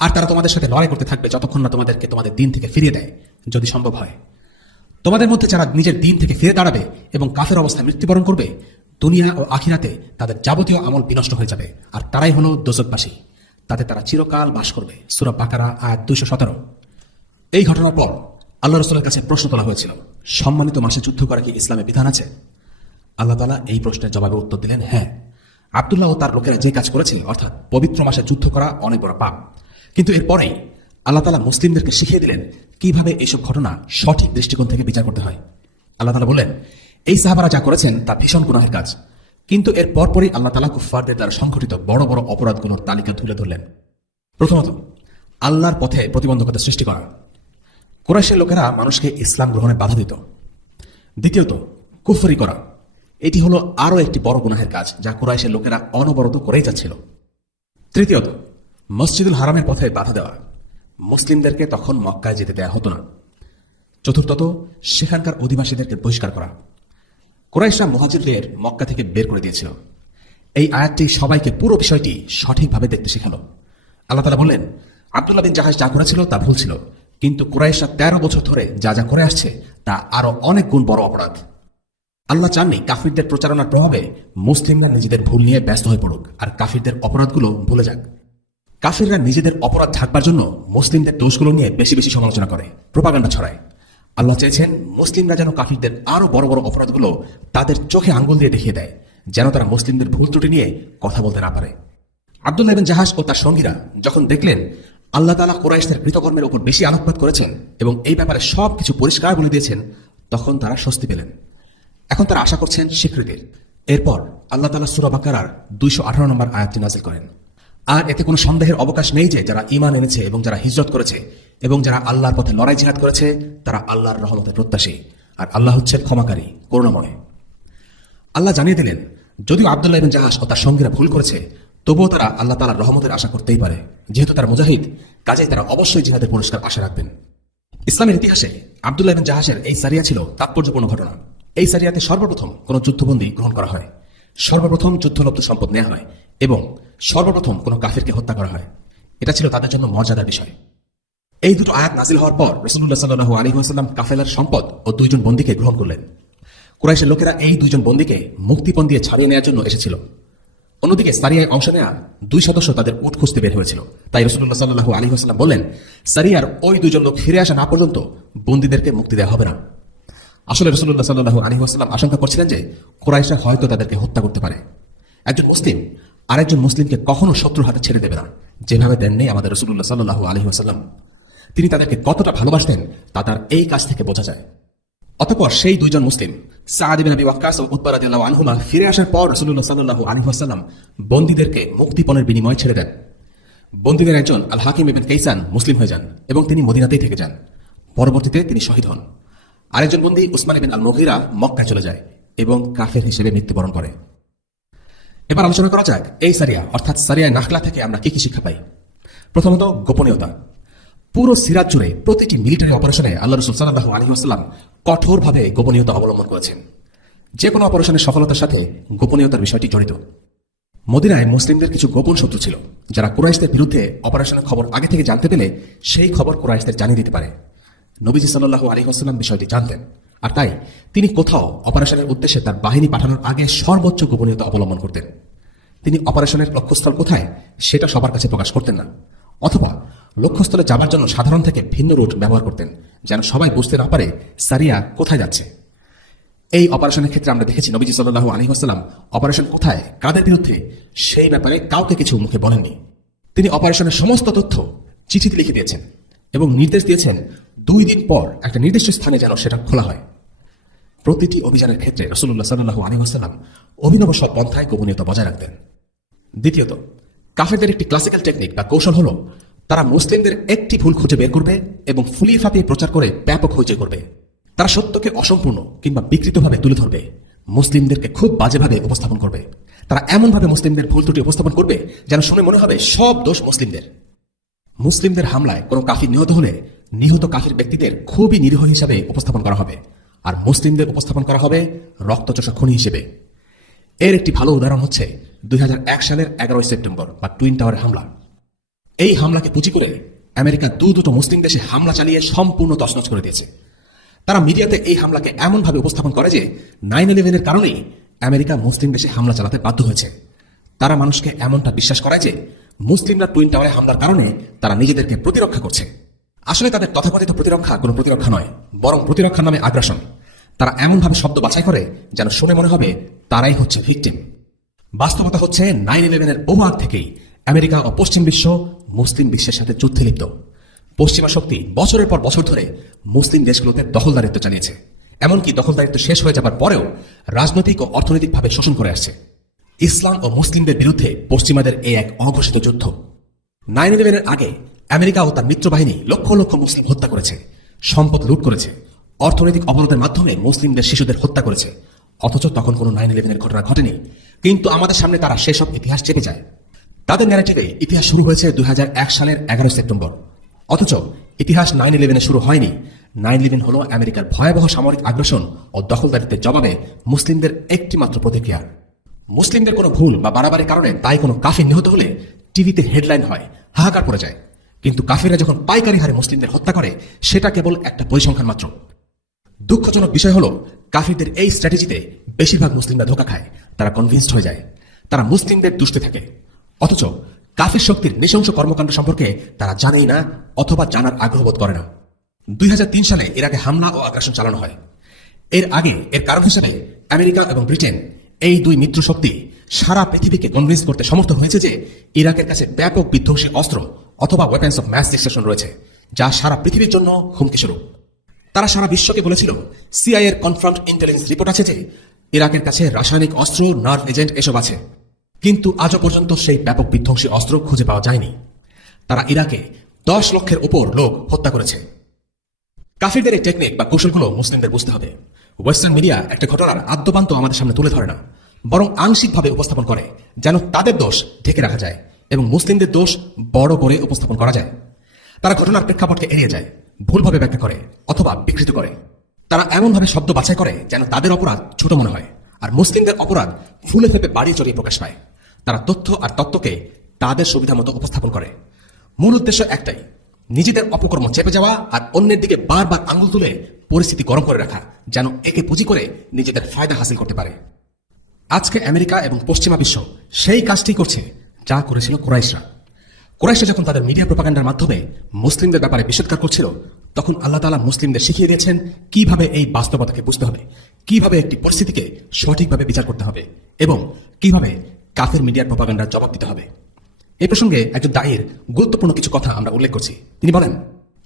আর তারা তোমাদের সাথে লড়াই করতে থাকবে যতক্ষণ না তোমাদেরকে তোমাদের দিন থেকে ফিরিয়ে দেয়, যদি সম্ভব হয়। তোমাদের মধ্যে যারা নিজের দিন থেকে ফিরে দাঁড়াবে এবং কাফের অবস্থায় মৃত্যুবরণ করবে, দুনিয়া ও আখিরাতে তাদের যাবতীয় আমল বিনষ্ট হয়ে যাবে, আর তারাই হলো দোজখবাসী। তাতে তারা চিরকাল বাস করবে। সূরা বাকারা আয়াত 217। এই ঘটনার পর আল্লাহ রাসূলের কাছে প্রশ্ন তোলা হয়েছিল, সম্মানিত মাসে যুদ্ধ করা কি ইসলামে বিধান আছে? আল্লাহ তাআলা এই প্রশ্নের জবাবে উত্তর দিলেন, হ্যাঁ। আব্দুল্লাহ ও তার লোকেরা যে কাজ করেছিল, অর্থাৎ পবিত্র মাসে যুদ্ধ করা অনেক বড় পাপ। কিন্তু এরপরেই আল্লাহ তাআলা মুসলিমদেরকে শিখিয়ে দিলেন কিভাবে এইসব ঘটনা সঠিক দৃষ্টিকোণ থেকে বিচার করতে হয়। আল্লাহ তাআলা বললেন, এই সাহাবারা যা করেছেন তা ভীষণ গুনাহের কাজ। কিন্তু এর পরপরই আল্লাহ তাআলা কুফফারদের দ্বারা সংঘটিত বড় বড় অপরাধগুলোর তালিকা তুলে ধরলেন। প্রথমত, আল্লাহর পথে প্রতিবন্ধকতা সৃষ্টি করা। কুরাইশের লোকেরা মানুষকে ইসলাম গ্রহণে বাধা দিত। দ্বিতীয়ত, কুফরি করা। এটি হলো আরও একটি বড় গুনাহের কাজ, যা কুরাইশের লোকেরা অনবরত করেই যাচ্ছিল। তৃতীয়ত, মসজিদুল হারামের পথে বাধা দেওয়া। মুসলিমদেরকে তখন মক্কায় যেতে দেয়া হতো না। চতুর্থত, সেখানকার অধিবাসীদেরকে বহিষ্কার করা। কুরাইশরা মুহাজিরদের মক্কা থেকে বের করে দিয়েছিল। এই আয়াতটি সবাইকে পুরো বিষয়টি সঠিকভাবে দেখতে শেখালো। আল্লাহ তাআলা বললেন, আব্দুল্লাহ বিন জাহাশ যা করেছিল তা ভুল ছিল, কিন্তু কুরাইশরা 13 বছর ধরে যা যা করে আসছে তা আরো অনেক গুণ বড় অপরাধ। আল্লাহ চাননি কাফিরদের প্রচারণার প্রভাবে মুসলিমরা নিজেদের ভুল নিয়ে ব্যস্ত হয়ে পড়ুক আর কাফিরদের অপরাধগুলো ভুলে যাক। কাফিররা নিজেদের অপরাধ ঢাকবার জন্য মুসলিমদের দোষগুলো নিয়ে বেশি বেশি সমালোচনা করে, প্রোপাগান্ডা ছড়ায়। আল্লাহ চেয়েছেন মুসলিমরা যেন কাফিরদের আরো বড় বড় অপরাধগুলো তাদের চোখে আঙ্গুল দিয়ে দেখিয়ে দেয়, যেন তারা মুসলিমদের ভুল ত্রুটি নিয়ে কথা বলতে না পারে। আব্দুল্লাহ ইবনে জাহাশ ও তার সঙ্গীরা যখন দেখলেন আল্লাহ তাআলা কুরাইশদের কৃতকর্মের উপর বেশি আলোকপাত করেছেন এবং এই ব্যাপারে সবকিছু পরিষ্কার বলে দিয়েছেন, তখন তারা স্বস্তি পেলেন। এখন তারা আশা করছেন স্বীকৃতির। এরপর আল্লাহ তাআলা সূরা বাকারার 218 নম্বর আয়াতটি নাযিল করেন। আর এতে কোনো সন্দেহের অবকাশ নেই যে যারা ঈমান এনেছে এবং যারা হিজরত করেছে এবং যারা আল্লাহর পথে লড়াই জিহাদ করেছে তারা আল্লাহর রহমতের প্রত্যাশী, আর আল্লাহ হচ্ছেন ক্ষমাকারী, করুণাময়। আল্লাহ জানিয়ে দিলেন, যদিও আব্দুল্লাহ ইবনে জাহাশ ও তার সঙ্গীরা ভুল করেছে, তবুও তারা আল্লাহ তাআলার রহমতের আশা করতেই পারে। যেহেতু তারা মুজাহিদ, কাজেই তারা অবশ্যই জিহাদের পুরস্কার আশা রাখবেন। ইসলামের ইতিহাসে আব্দুল্লাহ ইবনে জাহাশের এই সারিয়া ছিল তাৎপর্যপূর্ণ ঘটনা। এই সারিয়াতে সর্বপ্রথম কোনো যুদ্ধবন্দী গ্রহণ করা হয়, সর্বপ্রথম যুদ্ধলব্ধ সম্পদ নেওয়া হয় এবং সর্বপ্রথম কোনো কাফিরকে হত্যা করা হয়। এটা ছিল তাদের জন্য মর্যাদার বিষয়। এই দুটো আয়াত নাজিল হওয়ার পর রাসূলুল্লাহ সাল্লাল্লাহু আলাইহি ওয়াসাল্লাম কাফেলার সম্পদ ও 2 জন বন্দীকে গ্রহণ করলেন। কুরাইশের লোকেরা এই 2 জন বন্দীকে মুক্তিপণ দিয়ে ছাড়িয়ে নেওয়ার জন্য এসেছিল। অন্যদিকে সারিয়ায় অংশ নেওয়া 2 সদস্য তাদের উট খুঁজতে বের হয়েছিল। তাই রাসূলুল্লাহ সাল্লাল্লাহু আলাইহি ওয়াসাল্লাম বললেন, সারিয়ার ওই 2 জন লোক ফিরে আসা না পর্যন্ত বন্দীদেরকে মুক্তি দেওয়া হবে না। আসলে রাসূলুল্লাহ সাল্লাল্লাহু আলাইহি ওয়াসাল্লাম আশঙ্কা করছিলেন যে কুরাইশরা হয়তো তাদেরকে হত্যা করতে পারে। একজন মুসলিম আরেকজন মুসলিমকে কখনো শত্রুর হাতে ছেড়ে দেবে না, যেভাবে দেননি আমাদের রাসূলুল্লাহ সাল্লাল্লাহু আলাইহি ওয়াসাল্লাম। তিনি তাদেরকে কতটা ভালোবাসতেন তা তার এই কাজ থেকে বোঝা যায়। অতঃপর সেই 2 জন মুসলিম সাদ ইবনে আবি ওয়াক্কাস ও উতবা রাদিয়াল্লাহু আনহুমা ফিরে আসার পর রাসূলুল্লাহ সাল্লাল্লাহু আলাইহি ওয়াসাল্লাম বন্দীদেরকে মুক্তিপণের বিনিময়ে ছেড়ে দেন। বন্দীদের একজন আল হাকিম ইবনে কাইসান মুসলিম হয়ে যান এবং তিনি মদিনাতেই থেকে যান। পরবর্তীতে তিনি শহীদ হন। আরেকজন বন্দী উসমান ইবনে আল মুগীরা মক্কায় চলে যায় এবং কাফের হিসেবে মৃত্যুবরণ করে। এবার আলোচনা করা যাক এই সারিয়া অর্থাৎ সারিয়া নাখলা থেকে আমরা কি কি শিক্ষা পাই। প্রথমত, গোপনীয়তা। পুরো সিরাত জুড়ে প্রতিটি মিলিটারি অপারেশনে আল্লাহ রাসূল সাল্লাল্লাহু আলাইহি ওয়াসাল্লাম কঠোরভাবে গোপনীয়তা অবলম্বন করেছেন। যে কোনো অপারেশনের সফলতার সাথে গোপনীয়তার বিষয়টি জড়িত। মদিনায় মুসলিমদের কিছু গোপন শত্রু ছিল, যারা কুরাইশদের বিরুদ্ধে অপারেশনের খবর আগে থেকে জানতে পেলে সেই খবর কুরাইশদের জানিয়ে দিতে পারে। নবীজি সাল্লাল্লাহু আলাইহি ওয়াসাল্লাম বিষয়টি জানতেন, আর তাই তিনি কোথাও অপারেশনের উদ্দেশ্যে তার বাহিনী পাঠানোর আগে সর্বোচ্চ গোপনীয়তা অবলম্বন করতেন। তিনি অপারেশনের লক্ষ্যস্থল কোথায় সেটা সবার কাছে প্রকাশ করতেন না, অথবা লক্ষ্যস্থলে যাবার জন্য সাধারণ থেকে ভিন্ন রুট ব্যবহার করতেন, যেন সবাই বুঝতে না পারে সারিয়া কোথায় যাচ্ছে। এই অপারেশনের ক্ষেত্রে আমরা দেখেছি নবীজি সাল্লাল্লাহু আলাইহি ওয়াসাল্লাম অপারেশন কোথায়, কাদের বিরুদ্ধে, সেই ব্যাপারে কাউকে কিছু মুখে বলেননি। তিনি অপারেশনের সমস্ত তথ্য চিঠিতে লিখে দিয়েছেন এবং নির্দেশ দিয়েছেন 2 দিন পর একটা নির্দিষ্ট স্থানে যেন সেটা খোলা হয়। প্রতিটি অভিযানের ক্ষেত্রে রাসূলুল্লাহ সাল্লাল্লাহু আলাইহি ওয়াসাল্লাম অভিনব সব পন্থায় গোপনীয়তা বজায় রাখতেন। দ্বিতীয়ত, কাফেরদের একটি ক্লাসিক্যাল টেকনিক বা কৌশল হলো তারা মুসলিমদের একটি ভুল খুঁজে বের করবে এবং ফুলিয়ে ফাঁপিয়ে প্রচার করে ব্যাপক হইচই করবে। তারা সত্যকে অসম্পূর্ণ কিংবা বিকৃতভাবে তুলে ধরবে, মুসলিমদেরকে খুব বাজেভাবে উপস্থাপন করবে। তারা এমনভাবে মুসলিমদের ভুল ত্রুটি উপস্থাপন করবে যেন শুনে মনে হবে সব দোষ মুসলিমদের। মুসলিমদের হামলায় কোনো কাফির নিহত হলে নিহত কাফির ব্যক্তিদের খুবই নিরীহ হিসাবে উপস্থাপন করা হবে, আর মুসলিমদের উপস্থাপন করা হবে রক্তচোষা খুনি হিসেবে। এর একটি ভালো উদাহরণ হচ্ছে 2001 সালের 11 সেপ্টেম্বর বা টুইন টাওয়ারের হামলা। এই হামলাকে পুঁজি করে আমেরিকা দুটো মুসলিম দেশে হামলা চালিয়ে সম্পূর্ণ তছনছ করে দিয়েছে। তারা মিডিয়াতে এই হামলাকে এমনভাবে উপস্থাপন করে যে 9/11-এর কারণেই আমেরিকা মুসলিম দেশে হামলা চালাতে বাধ্য হয়েছে। তারা মানুষকে এমনটা বিশ্বাস করায় যে মুসলিমরা টুইন টাওয়ারে হামলার কারণে তারা নিজেদেরকে প্রতিরক্ষা করছে। আসলে তাদের তথাকথিত প্রতিরক্ষা কোনো প্রতিরক্ষা নয়, বরং প্রতিরক্ষার নামে আগ্রাসন। তারা এমনভাবে শব্দ বাছাই করে যেন শুনে মনে হবে তারাই হচ্ছে ভিকটিম। বাস্তবতা হচ্ছে 9/11-এর বহু থেকেই আমেরিকা ও পশ্চিম বিশ্ব মুসলিম বিশ্বের সাথে যুদ্ধে লিপ্ত। পশ্চিমা শক্তি বছরের পর বছর ধরে মুসলিম দেশগুলোতে দখলদারিত্ব চালিয়েছে, এমনকি দখলদারিত্ব শেষ হয়ে যাবার পরেও রাজনৈতিক ও অর্থনৈতিকভাবে শোষণ করে আসছে। ইসলাম ও মুসলিমদের বিরুদ্ধে পশ্চিমাদের এই এক অঘোষিত যুদ্ধ। 9/11-এর আগে আমেরিকা ও তার মিত্রবাহিনী লক্ষ লক্ষ মুসলিম হত্যা করেছে, সম্পদ লুট করেছে, অর্থনৈতিক অবরোধের মাধ্যমে মুসলিমদের শিশুদের হত্যা করেছে। অথচ তখন কোনো 9/11-এর ঘটনা ঘটেনি, কিন্তু আমাদের সামনে তারা সেসব ইতিহাস চেপে যায়। তাদের ন্যারেটিভে ইতিহাস শুরু হয়েছে 2001 সালের 11 সেপ্টেম্বর। অথচ ইতিহাস 9/11-এ শুরু হয়নি। 9/11 হলো আমেরিকার ভয়াবহ সামরিক আগ্রাসন ও দখলদারিত্বের জবাবে মুসলিমদের একটি মাত্র প্রতিক্রিয়া। মুসলিমদের কোনো ভুল বা বাড়াবাড়ির কারণে তাই কোনো কাফির নিহত হলে টিভিতে হেডলাইন হয়, হাহাকার পড়ে যায়। কিন্তু কাফিররা যখন পাইকারি হারে মুসলিমদের হত্যা করে সেটা কেবল একটা পরিসংখ্যান মাত্র। দুঃখজনক বিষয় হলো কাফিরদের এই স্ট্র্যাটেজিতে বেশিরভাগ মুসলিমরা ধোঁকা খায়, তারা কনভিন্সড হয়ে যায়, তারা মুসলিমদের দুষতে থাকে। অথচ কাফির শক্তির নৃশংস কর্মকাণ্ড সম্পর্কে তারা জানেই না অথবা জানার আগ্রহ বোধ করে না। 2003 সালে ইরাকে হামলা ও আগ্রাসন চালানো হয়। এর আগে এর কারণ হিসেবে আমেরিকা এবং ব্রিটেন, এই 2 মিত্র শক্তি সারা পৃথিবীকে কনভিন্স করতে সমর্থ হয়েছে যে ইরাকের কাছে ব্যাপক বিধ্বংসী অস্ত্র অথবা ওয়েপন্স অফ ম্যাস ডিস্ট্রাকশন রয়েছে, যা সারা পৃথিবীর জন্য হুমকি স্বরূপ। তারা সারা বিশ্বকে বলেছিল সিআইএ এর কনফার্মড ইন্টেলিজেন্স রিপোর্ট আছে যে ইরাকের কাছে রাসায়নিক অস্ত্র, নার্ভ এজেন্ট এসব আছে, কিন্তু আজও পর্যন্ত সেই ব্যাপক বিধ্বংসী অস্ত্র খুঁজে পাওয়া যায়নি। তারা ইরাকে 10 লক্ষের উপর লোক হত্যা করেছে। কাফিরদের এই টেকনিক বা কৌশলগুলো মুসলিমদের বুঝতে হবে। ওয়েস্টার্ন মিডিয়া একটা ঘটনার আদ্যপান্ত আমাদের সামনে তুলে ধরে না, বরং আংশিকভাবে উপস্থাপন করে যেন তাদের দোষ ঢেকে রাখা যায় এবং মুসলিমদের দোষ বড় করে উপস্থাপন করা যায়। তারা ঘটনার প্রেক্ষাপটকে এড়িয়ে যায়, ভুলভাবে ব্যাখ্যা করে অথবা বিকৃত করে। তারা এমনভাবে শব্দ বাছাই করে যেন তাদের অপরাধ ছোট মনে হয়, আর মুসলিমদের অপরাধ ফুলে ফেপে বাড়িয়ে চড়িয়ে প্রকাশ পায়। তারা তথ্য আর তত্ত্বকে তাদের সুবিধা মতো উপস্থাপন করে। মূল উদ্দেশ্য একটাই, নিজেদের অপকর্ম চেপে যাওয়া আর অন্যের দিকে বারবার আঙুল তুলে পরিস্থিতি গরম করে রাখা, যেন একে পুঁজি করে নিজেদের ফায়দা হাসিল করতে পারে। আজকে আমেরিকা এবং পশ্চিমা বিশ্ব সেই কাজটি করছে যা করেছিল কুরাইশরা যখন তাদের মিডিয়া প্রোপাগান্ডার মাধ্যমে মুসলিমদের ব্যাপারে বিষোদ্গার করছিল, তখন আল্লাহ তাআলা মুসলিমদের শিখিয়ে দিয়েছেন কিভাবে এই বাস্তবতাকে বুঝতে হবে, কিভাবে একটি পরিস্থিতিকে সঠিকভাবে বিচার করতে হবে এবং কিভাবে কাফের মিডিয়ার প্রোপাগান্ডার জবাব দিতে হবে। এই প্রসঙ্গে একজন দায়ীর গুরুত্বপূর্ণ কিছু কথা আমরা উল্লেখ করছি। তিনি বলেন,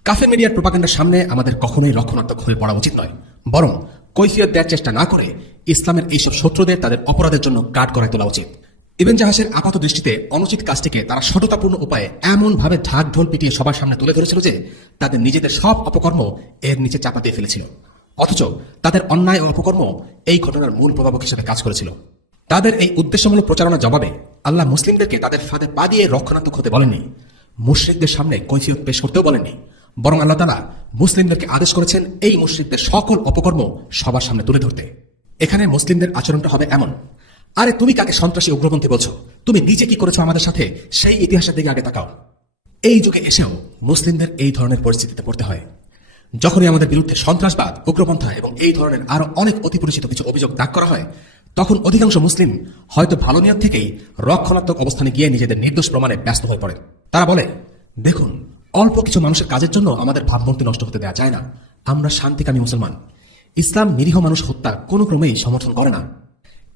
কাফের মিডিয়ার প্রোপাগান্ডার সামনে আমাদের কখনোই রক্ষণাত্মক হয়ে পড়া উচিত নয়, বরং কৈফিয়ত দেওয়ার চেষ্টা না করে ইসলামের এইসব শত্রুদের তাদের অপরাধের জন্য কাঠ করায় তোলা উচিত। ইবন জাহাসের আপাত দৃষ্টিতে অনুচিত কাজটিকে তারা সততাপূর্ণ উপায়ে এমনভাবে ঢাক ঢোল পিটিয়ে সবার সামনে তুলে ধরেছিল যে তাদের নিজেদের সব অপকর্ম এর নিচে চাপা দিয়ে ফেলেছিল, অথচ তাদের অন্যায় ও অপকর্ম এই ঘটনার মূল প্রভাবক হিসেবে কাজ করেছিল। তাদের এই উদ্দেশ্যমূলক প্রচারণার জবাবে আল্লাহ মুসলিমদেরকে তাদের ফাঁদে পা দিয়ে রক্ষণাত্মক হতে বলেননি, মুশরিকদের সামনে কৈফিয়ত পেশ করতেও বলেননি, বরং আল্লাহ তাআলা মুসলিমদেরকে আদেশ করেছেন এই মুশরিকদের সকল অপকর্ম সবার সামনে তুলে ধরতে। এখানে মুসলিমদের আচরণটা হবে এমন, আরে তুমি কাকে সন্ত্রাসী উগ্রপন্থী বলছো, তুমি নিজে কি করেছো আমাদের সাথে সেই ইতিহাসের দিকে আগে তাকাও। এই যুগে এসেও মুসলিমদের এই ধরনের পরিস্থিতিতে পড়তে হয়। যখনই আমাদের বিরুদ্ধে সন্ত্রাসবাদ, উগ্রপন্থা এবং এই ধরনের আরো অনেক অতি পরিচিত কিছু অভিযোগ দাগ করা হয়, তখন অধিকাংশ মুসলিম হয়তো ভালো নিয়ত থেকেই রক্ষণাত্মক অবস্থানে গিয়ে নিজেদের নির্দোষ প্রমাণে ব্যস্ত হয়ে পড়ে। তারা বলে, দেখুন, অল্প কিছু মানুষের কাজের জন্য আমাদের ভাবমূর্তি নষ্ট হতে দেওয়া যায় না। আমরা শান্তিকামী মুসলমান, ইসলাম নিরীহ মানুষ হত্যা কোনো ক্রমেই সমর্থন করে না।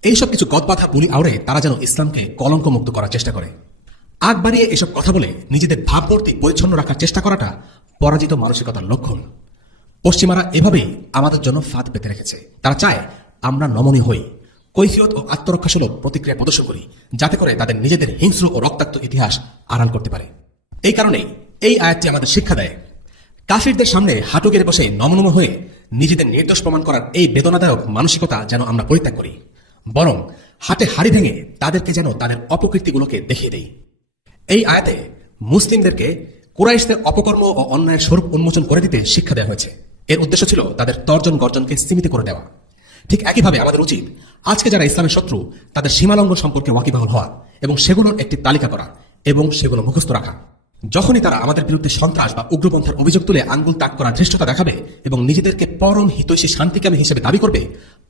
এইসব কিছু গদবাধা বুলি আওড়ে তারা যেন ইসলামকে কলঙ্ক মুক্ত করার চেষ্টা করে। আগ বাড়িয়ে এসব কথা বলে নিজেদের ভাবমূর্তি পরিচ্ছন্ন রাখার চেষ্টা করাটা পরাজিত মানসিকতার লক্ষণ। পশ্চিমারা এভাবেই আমাদের জন্য ফাঁদ পেতে রেখেছে। তারা চায় আমরা নমনীয় হই, কৈফিয়ত ও আত্মরক্ষাসুলভ প্রতিক্রিয়া প্রদর্শন করি, যাতে করে তাদের নিজেদের হিংস্র ও রক্তাক্ত ইতিহাস আড়াল করতে পারে। এই কারণেই এই আয়াতটি আমাদের শিক্ষা দেয়, কাফিরদের সামনে হাঁটু গেড়ে বসে নমনম হয়ে নিজেদের নির্দোষ প্রমাণ করার এই বেদনাদায়ক মানসিকতা যেন আমরা পরিত্যাগ করি, বরং হাতে হাড়ি ভেঙে তাদেরকে যেন তাদের অপকীর্তিগুলোকে দেখিয়ে দেই। এই আয়াতে মুসলিমদেরকে কুরাইশদের অপকর্ম ও অন্যায়ের স্বরূপ উন্মোচন করে দিতে শিক্ষা দেওয়া হয়েছে। এর উদ্দেশ্য ছিল তাদের তর্জন গর্জনকে সীমিত করে দেওয়া। ঠিক একইভাবে আমাদের উচিত আজকে যারা ইসলামের শত্রু তাদের সীমালঙ্ঘন সম্পর্কে ওয়াকিবহাল হওয়া এবং সেগুলোর একটি তালিকা করা এবং সেগুলো মুখস্থ রাখা। যখনই তারা আমাদের বিরুদ্ধে সন্ত্রাস বা উগ্রপন্থার অভিযোগ তুলে আঙ্গুল তাক করার ধৃষ্টতা দেখাবে এবং নিজেদেরকে পরম হিতৈষী শান্তিকামী হিসেবে দাবি করবে,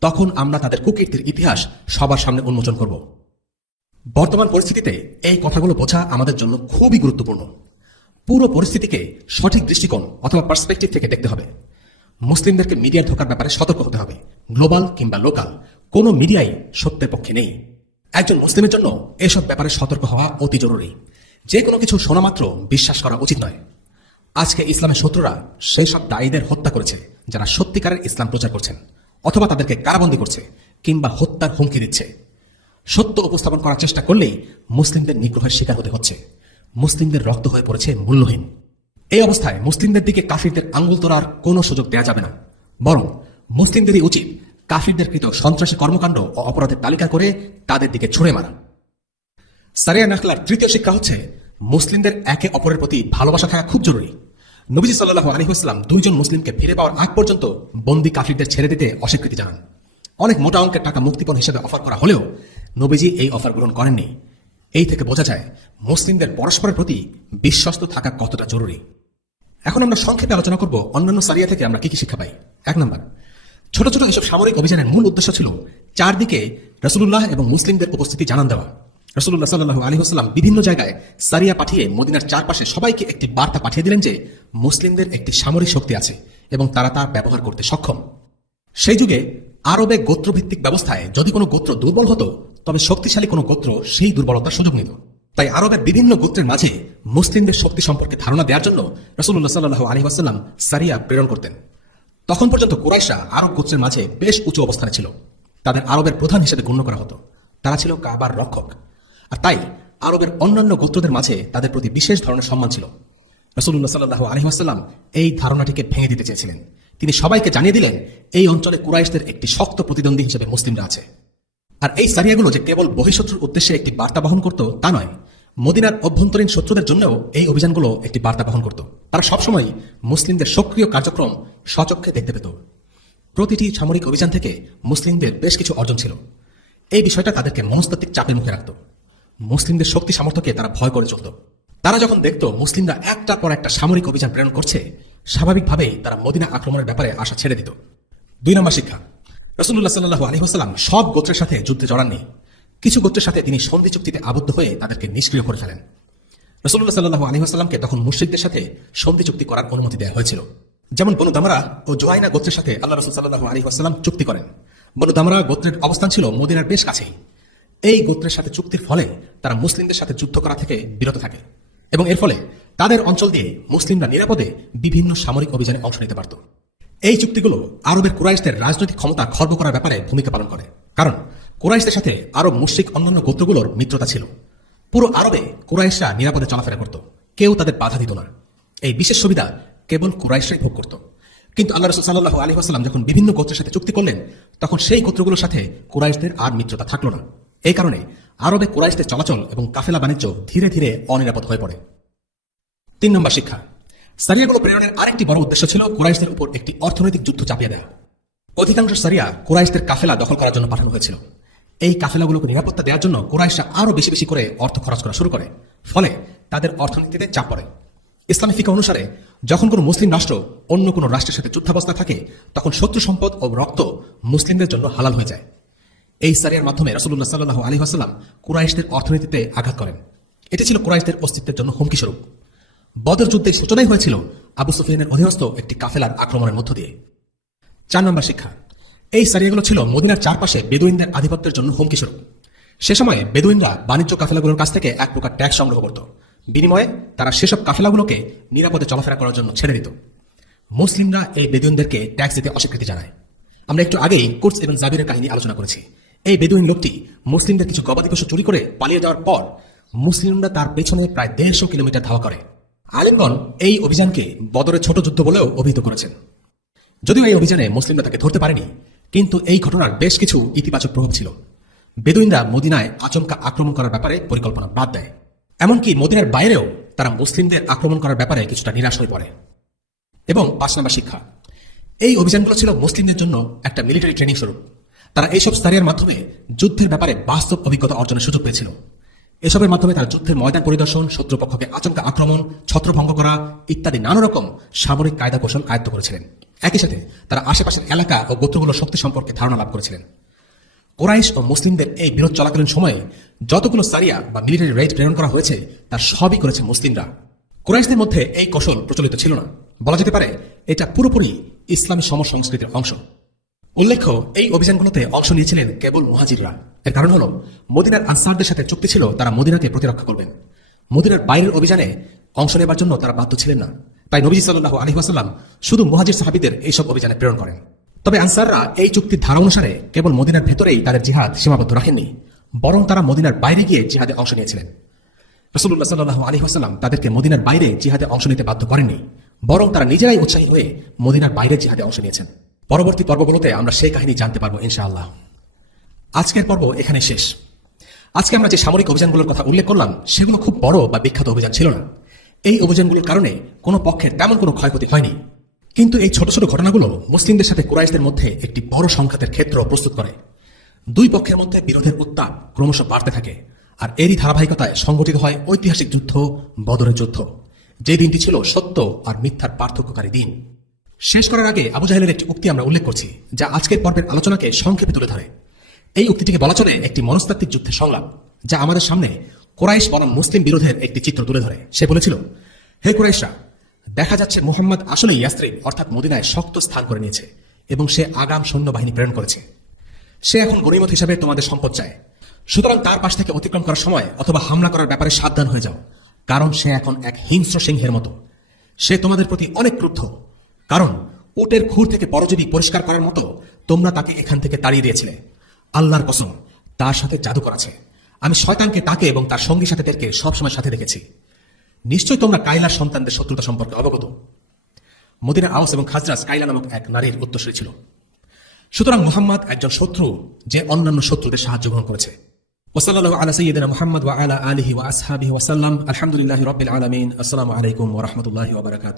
তখন আমরা তাদের কুকীর্তির ইতিহাস সবার সামনে উন্মোচন করব। বর্তমান পরিস্থিতিতে এই কথাগুলো বোঝা আমাদের জন্য খুবই গুরুত্বপূর্ণ। পুরো পরিস্থিতিকে সঠিক দৃষ্টিকোণ অথবা পার্সপেক্টিভ থেকে দেখতে হবে। মুসলিমদেরকে মিডিয়ার ঢোকার ব্যাপারে সতর্ক হতে হবে। গ্লোবাল কিংবা লোকাল কোনো মিডিয়াই সত্যের পক্ষে নেই। একজন মুসলিমের জন্য এসব ব্যাপারে সতর্ক হওয়া অতি জরুরি। যে কোনো কিছু শোনা মাত্র বিশ্বাস করা উচিত নয়। আজকে ইসলামের শত্রুরা সেই সব দায়ীদের হত্যা করেছে যারা সত্যিকারের ইসলাম প্রচার করছেন, অথবা তাদেরকে কারাবন্দী করছে কিংবা হত্যার হুমকি দিচ্ছে। সত্য উপস্থাপন করার চেষ্টা করলেই মুসলিমদের নিগ্রহের শিকার হতে হচ্ছে। মুসলিমদের রক্ত হয়ে পড়েছে মূল্যহীন। এই অবস্থায় মুসলিমদের দিকে কাফিরদের আঙ্গুল তোলার কোনো সুযোগ দেওয়া যাবে না, বরং মুসলিমদেরই উচিত কাফিরদের কৃত সন্ত্রাসী কর্মকাণ্ড ও অপরাধের তালিকা করে তাদের দিকে ছুঁড়ে মারা। সারিয়া নাখলার তৃতীয় শিক্ষা হচ্ছে মুসলিমদের একে অপরের প্রতি ভালোবাসা থাকা খুব জরুরি। নবীজি সাল্লাল্লাহু আলাইহি ওয়াসাল্লাম 2 জন মুসলিমকে ফিরে পাওয়ার আগ পর্যন্ত বন্দী কাফিরদের ছেড়ে দিতে অস্বীকৃতি জানান। অনেক মোটা অঙ্কের টাকা মুক্তিপণ হিসেবে অফার করা হলেও নবীজি এই অফার গ্রহণ করেননি। এই থেকে বোঝা যায় মুসলিমদের পরস্পরের প্রতি বিশ্বস্ত থাকা কতটা জরুরি। এখন আমরা সংক্ষেপে আলোচনা করব অন্যান্য সারিয়া থেকে আমরা কি কি শিক্ষা পাই। 1 নম্বর, ছোট ছোট এসব সামরিক অভিযানের মূল উদ্দেশ্য ছিল চারদিকে রাসূলুল্লাহ এবং মুসলিমদের উপস্থিতি জানান দেওয়া। রাসূলুল্লাহ সাল্লাল্লাহু আলাইহি ওয়াসাল্লাম বিভিন্ন জায়গায় সারিয়া পাঠিয়ে মদিনার চারপাশে সবাইকে একটি বার্তা পাঠিয়ে দিলেন যে মুসলিমদের একটি সামরিক শক্তি আছে এবং তারা তা ব্যবহার করতে সক্ষম। সেই যুগে আরবে গোত্রভিত্তিক ব্যবস্থায় যদি কোনো গোত্র দুর্বল হতো তবে শক্তিশালী কোনো গোত্র সেই দুর্বলতার সুযোগ নিত। তাই আরবের বিভিন্ন গোত্রের মাঝে মুসলিমদের শক্তি সম্পর্কে ধারণা দেওয়ার জন্য রাসূলুল্লাহ সাল্লাল্লাহু আলাইহি ওয়াসাল্লাম সারিয়া প্রেরণ করতেন। তখন পর্যন্ত কুরাইশরা আরব গোত্রের মাঝে বেশ উঁচু অবস্থানে ছিল। তাদের আরবের প্রধান হিসেবে গণ্য করা হতো। তারা ছিল কাবার রক্ষক, আর তাই আরবের অন্যান্য গোত্রদের মাঝে তাদের প্রতি বিশেষ ধরনের সম্মান ছিল। রাসূলুল্লাহ সাল্লাল্লাহু আলাইহি ওয়াসাল্লাম এই ধারণাটিকে ভেঙে দিতে চেয়েছিলেন। তিনি সবাইকে জানিয়ে দিলেন এই অঞ্চলে কুরাইশদের একটি শক্ত প্রতিদ্বন্দ্বী হিসেবে মুসলিমরা আছে। আর এই সারিয়াগুলো যে কেবল বহিঃশত্রুর উদ্দেশ্যে একটি বার্তা বহন করত তা নয়, মদিনার অভ্যন্তরীণ শত্রুদের জন্যও এই অভিযানগুলো একটি বার্তা বহন করত। তারা সবসময় মুসলিমদের সক্রিয় কার্যক্রম স্বচক্ষে দেখতে পেত। প্রতিটি সামরিক অভিযান থেকে মুসলিমদের বেশ কিছু অর্জন ছিল। এই বিষয়টা তাদেরকে মনস্তাত্ত্বিক চাপের মুখে রাখত। মুসলিমদের শক্তি সামর্থ্যকে তারা ভয় করে চলত। তারা যখন দেখত মুসলিমরা একটার পর একটা সামরিক অভিযান প্রেরণ করছে, স্বাভাবিকভাবেই তারা মদিনা আক্রমণের ব্যাপারে আশা ছেড়ে দিত। 2 নম্বর শিক্ষা, রাসূলুল্লাহ সাল্লাল্লাহু আলাইহি ওয়াসাল্লাম সব গোত্রের সাথে যুদ্ধে জড়াননি। কিছু গোত্রের সাথে তিনি সন্ধি চুক্তিতে আবদ্ধ হয়ে তাদেরকে নিষ্ক্রিয় করে ফেলেন। রাসূলুল্লাহ সাল্লাল্লাহু আলাইহি ওয়াসাল্লামকে তখন মুশরিকদের সাথে সন্ধি চুক্তি করার অনুমতি দেওয়া হয়েছিল। যেমন বনু দামরা ও জুহাইনা গোত্রের সাথে আল্লাহ রাসূল সাল্লাল্লাহু আলাইহি ওয়াসাল্লাম চুক্তি করেন। বনু দামরা গোত্রের অবস্থান ছিল মদিনার বেশ কাছেই। এই গোত্রের সাথে চুক্তির ফলে তারা মুসলিমদের সাথে যুদ্ধ করা থেকে বিরত থাকে এবং এর ফলে তাদের অঞ্চল দিয়ে মুসলিমরা নিরাপদে বিভিন্ন সামরিক অভিযানে অংশ নিতে পারত। এই চুক্তিগুলো আরবের কুরাইশদের রাজনৈতিক ক্ষমতা খর্ব করার ব্যাপারে ভূমিকা পালন করে, কারণ কুরাইশদের সাথে আরব মুশরিক অন্যান্য গোত্রগুলোর মিত্রতা ছিল। পুরো আরবে কুরাইশরা নিরাপদে চলাফেরা করত, কেউ তাদের বাধা দিত না। এই বিশেষ সুবিধা কেবল কুরাইশরাই ভোগ করত। কিন্তু আল্লাহ রাসূল সাল্লাল্লাহু আলাইহি ওয়াসাল্লাম যখন বিভিন্ন গোত্রের সাথে চুক্তি করলেন, তখন সেই গোত্রগুলোর সাথে কুরাইশদের আর মিত্রতা থাকলো না। এই কারণে আরবে কুরাইশদের চলাচল এবং কাফেলা বাণিজ্য ধীরে ধীরে অনিরাপদ হয়ে পড়ে। 3 নম্বর শিক্ষা, সারিয়াগুলো প্রেরণের আরেকটি বড় উদ্দেশ্য ছিল কুরাইশদের উপর একটি অর্থনৈতিক যুদ্ধ চাপিয়ে দেওয়া। অধিকাংশ সারিয়া কুরাইশদের কাফেলা দখল করার জন্য পাঠানো হয়েছিল। এই কাফেলাগুলোকে নিরাপত্তা দেওয়ার জন্য কুরাইশরা আরো বেশি বেশি করে অর্থ খরচ করা শুরু করে, ফলে তাদের অর্থনীতিতে চাপ পড়ে। ইসলামী ফিকহ অনুসারে যখন কোনো মুসলিম রাষ্ট্র অন্য কোনো রাষ্ট্রের সাথে যুদ্ধাবস্থা থাকে, তখন শত্রু সম্পদ ও রক্ত মুসলিমদের জন্য হালাল হয়ে যায়। এই সারিয়ার মাধ্যমে রাসূলুল্লাহ সাল্লাল্লাহু আলাইহি ওয়াসাল্লাম কুরাইশদের অর্থনীতিতে আঘাত করেন। এটি ছিল কুরাইশদের অস্তিত্বের জন্য হুমকি স্বরূপ। বদর যুদ্ধের সূচনাই হয়েছিল আবু সুফিয়ানের অধীনস্থ একটি কাফেলার আক্রমণের মধ্য দিয়ে। 4 নম্বর শিক্ষা, এই সারিয়াগুলো ছিল মদিনার চারপাশে বেদুইনদের আধিপত্যের জন্য হুমকি স্বরূপ। সে সময়ে বেদুইনরা বাণিজ্য কাফেলাগুলোর কাছ থেকে এক প্রকার ট্যাক্স সংগ্রহ করত। বিনিময়ে তারা সেসব কাফেলাগুলোকে নিরাপদে চলাফেরা করার জন্য ছেড়ে দিত। মুসলিমরা এই বেদুইনদেরকে ট্যাক্স দিতে অস্বীকৃতি জানায়। আমরা একটু আগেই কুরস ইবনে জাবিরের কাহিনী আলোচনা করেছি। এই বেদুইন লোকটি মুসলিমদের কিছু গবাদি পশু চুরি করে পালিয়ে যাওয়ার পর মুসলিমরা তার পেছনে প্রায় 150 কিলোমিটার ধাওয়া করে। আলেমগণ এই অভিযানকে বদরের ছোট যুদ্ধ বলেও অভিহিত করেছেন। যদিও এই অভিযানে মুসলিমরা তাকে ধরতে পারেনি, কিন্তু এই ঘটনার বেশ কিছু ইতিবাচক প্রভাব ছিল। বেদুইনরা মদিনায় আচমকা আক্রমণ করার ব্যাপারে পরিকল্পনা বাদ দেয়। এমনকি মদিনার বাইরেও তারা মুসলিমদের আক্রমণ করার ব্যাপারে কিছুটা নিরাশ হয়ে পড়ে। এবং 5 নম্বর শিক্ষা, এই অভিযানগুলো ছিল মুসলিমদের জন্য একটা মিলিটারি ট্রেনিং স্বরূপ। তারা এইসব সারিয়ার মাধ্যমে যুদ্ধের ব্যাপারে বাস্তব অভিজ্ঞতা অর্জনের সুযোগ পেয়েছিল। এসবের মাধ্যমে তারা যুদ্ধের ময়দান পরিদর্শন, শত্রুপক্ষকে আচমকা আক্রমণ, ছত্রভঙ্গ করা ইত্যাদি নানা রকম সামরিক কায়দা কৌশল আয়ত্ত করেছিলেন। একই সাথে তারা আশেপাশের এলাকা ও গোত্রগুলোর শক্তি সম্পর্কে ধারণা লাভ করেছিলেন। কুরাইশ ও মুসলিমদের এই বিরোধ চলাকালীন সময়ে যতগুলো সারিয়া বা মিলিটারি রেইড প্রেরণ করা হয়েছে তার সবই করেছে মুসলিমরা। কুরাইশদের মধ্যে এই কৌশল প্রচলিত ছিল না। বলা যেতে পারে এটা পুরোপুরি ইসলামী সমসংস্কৃতির অংশ। উল্লেখ্য, এই অভিযানগুলোতে অংশ নিয়েছিলেন কেবল মুহাজিররা। এর কারণ হল মদিনার আনসারদের সাথে চুক্তি ছিল তারা মদিনাকে প্রতিরক্ষা করবেন। মদিনার বাইরের অভিযানে অংশ নেবার জন্য তারা বাধ্য ছিলেন না। তাই নবী সাল্লাল্লাহু আলাইহি ওয়াসাল্লাম শুধু মুহাজির সাহাবীদের এইসব অভিযানে প্রেরণ করেন। তবে আনসাররা এই চুক্তির ধারা অনুসারে কেবল মদিনার ভেতরেই তাদের জিহাদ সীমাবদ্ধ রাখেননি, বরং তারা মদিনার বাইরে গিয়ে জিহাদে অংশ নিয়েছিলেন। রাসূলুল্লাহ সাল্লাল্লাহু আলাইহি ওয়াসাল্লাম তাদেরকে মদিনার বাইরে জিহাদে অংশ নিতে বাধ্য করেননি, বরং তারা নিজেরাই উৎসাহী হয়ে মদিনার বাইরে জিহাদে অংশ নিয়েছেন। পরবর্তী পর্বগুলোতে আমরা সেই কাহিনী জানতে পারবো ইনশাআল্লাহ। আজকের পর্ব এখানে শেষ। আজকে আমরা যে সামরিক অভিযানগুলোর কথা উল্লেখ করলাম সেগুলো খুব বড় বা বিখ্যাত অভিযান ছিল না। এই অভিযানগুলোর কারণে কোনো পক্ষের তেমন কোনো ক্ষয়ক্ষতি হয়নি। কিন্তু এই ছোট ছোট ঘটনাগুলো মুসলিমদের সাথে কুরাইশদের মধ্যে একটি বড় সংঘাতের ক্ষেত্র প্রস্তুত করে। দুই পক্ষের মধ্যে বিরোধের উত্তাপ ক্রমশ বাড়তে থাকে, আর এরই ধারাবাহিকতায় সংগঠিত হয় ঐতিহাসিক যুদ্ধ, বদরের যুদ্ধ, যে দিনটি ছিল সত্য আর মিথ্যার পার্থক্যকারী দিন। শেষ করার আগে আবু জাহেলের একটি উক্তি আমরা উল্লেখ করছি, যা আজকের পর্বের আলোচনাকে সংক্ষেপে তুলে ধরে। এই উক্তিটিকে বলা চলে একটি মনস্তাত্ত্বিক যুদ্ধের সংলাপ, যা আমাদের সামনে কুরাইশ বনাম মুসলিম বিরোধের একটি চিত্র তুলে ধরে। সে বলেছিল, হে কুরাইশরা, দেখা যাচ্ছে মুহাম্মদ আসলে ইয়াসরিব অর্থাৎ মদিনায় শক্ত স্থান করে নিয়েছে এবং সে আগাম সৈন্যবাহিনী প্রেরণ করেছে। সে এখন গনিমত হিসাবে তোমাদের সম্পদ চায়। সুতরাং তার পাশ থেকে অতিক্রম করার সময় অথবা হামলা করার ব্যাপারে সাবধান হয়ে যাও, কারণ সে এখন এক হিংস্র সিংহের মতো। সে তোমাদের প্রতি অনেক ক্রুদ্ধ, কারণ উটের খুর থেকে পরজীবী পরিষ্কার করার মতো তোমরা তাকে এখান থেকে তাড়িয়ে দিয়েছিলে। আল্লাহর কসম, তার সাথে জাদুকর আছে। আমি শয়তানকে তাকে এবং তার সঙ্গী সাথীদেরকে সবসময় সাথে দেখেছি। নিশ্চয়ই তোমরা কাইলার সন্তানদের শত্রুতা সম্পর্কে অবগত। মদিনা আওস এবং খাজরাজ কাইলা নামক এক নারীর উত্তরসূরি ছিল। সুতরাং মুহাম্মদ একজন শত্রু যে অন্যান্য শত্রুদের সাহায্য গ্রহণ করেছে। ওয়াসাল্লাল্লাহু আলা সাইয়্যিদিনা মুহাম্মদ ওয়া আলা আলিহি ওয়া আসহাবিহি ওয়া সাল্লাম। আলহামদুলিল্লাহি রাব্বিল আলামিন। আসসালামু আলাইকুম ওয়া রাহমাতুল্লাহি ওয়া বারাকাতুহু।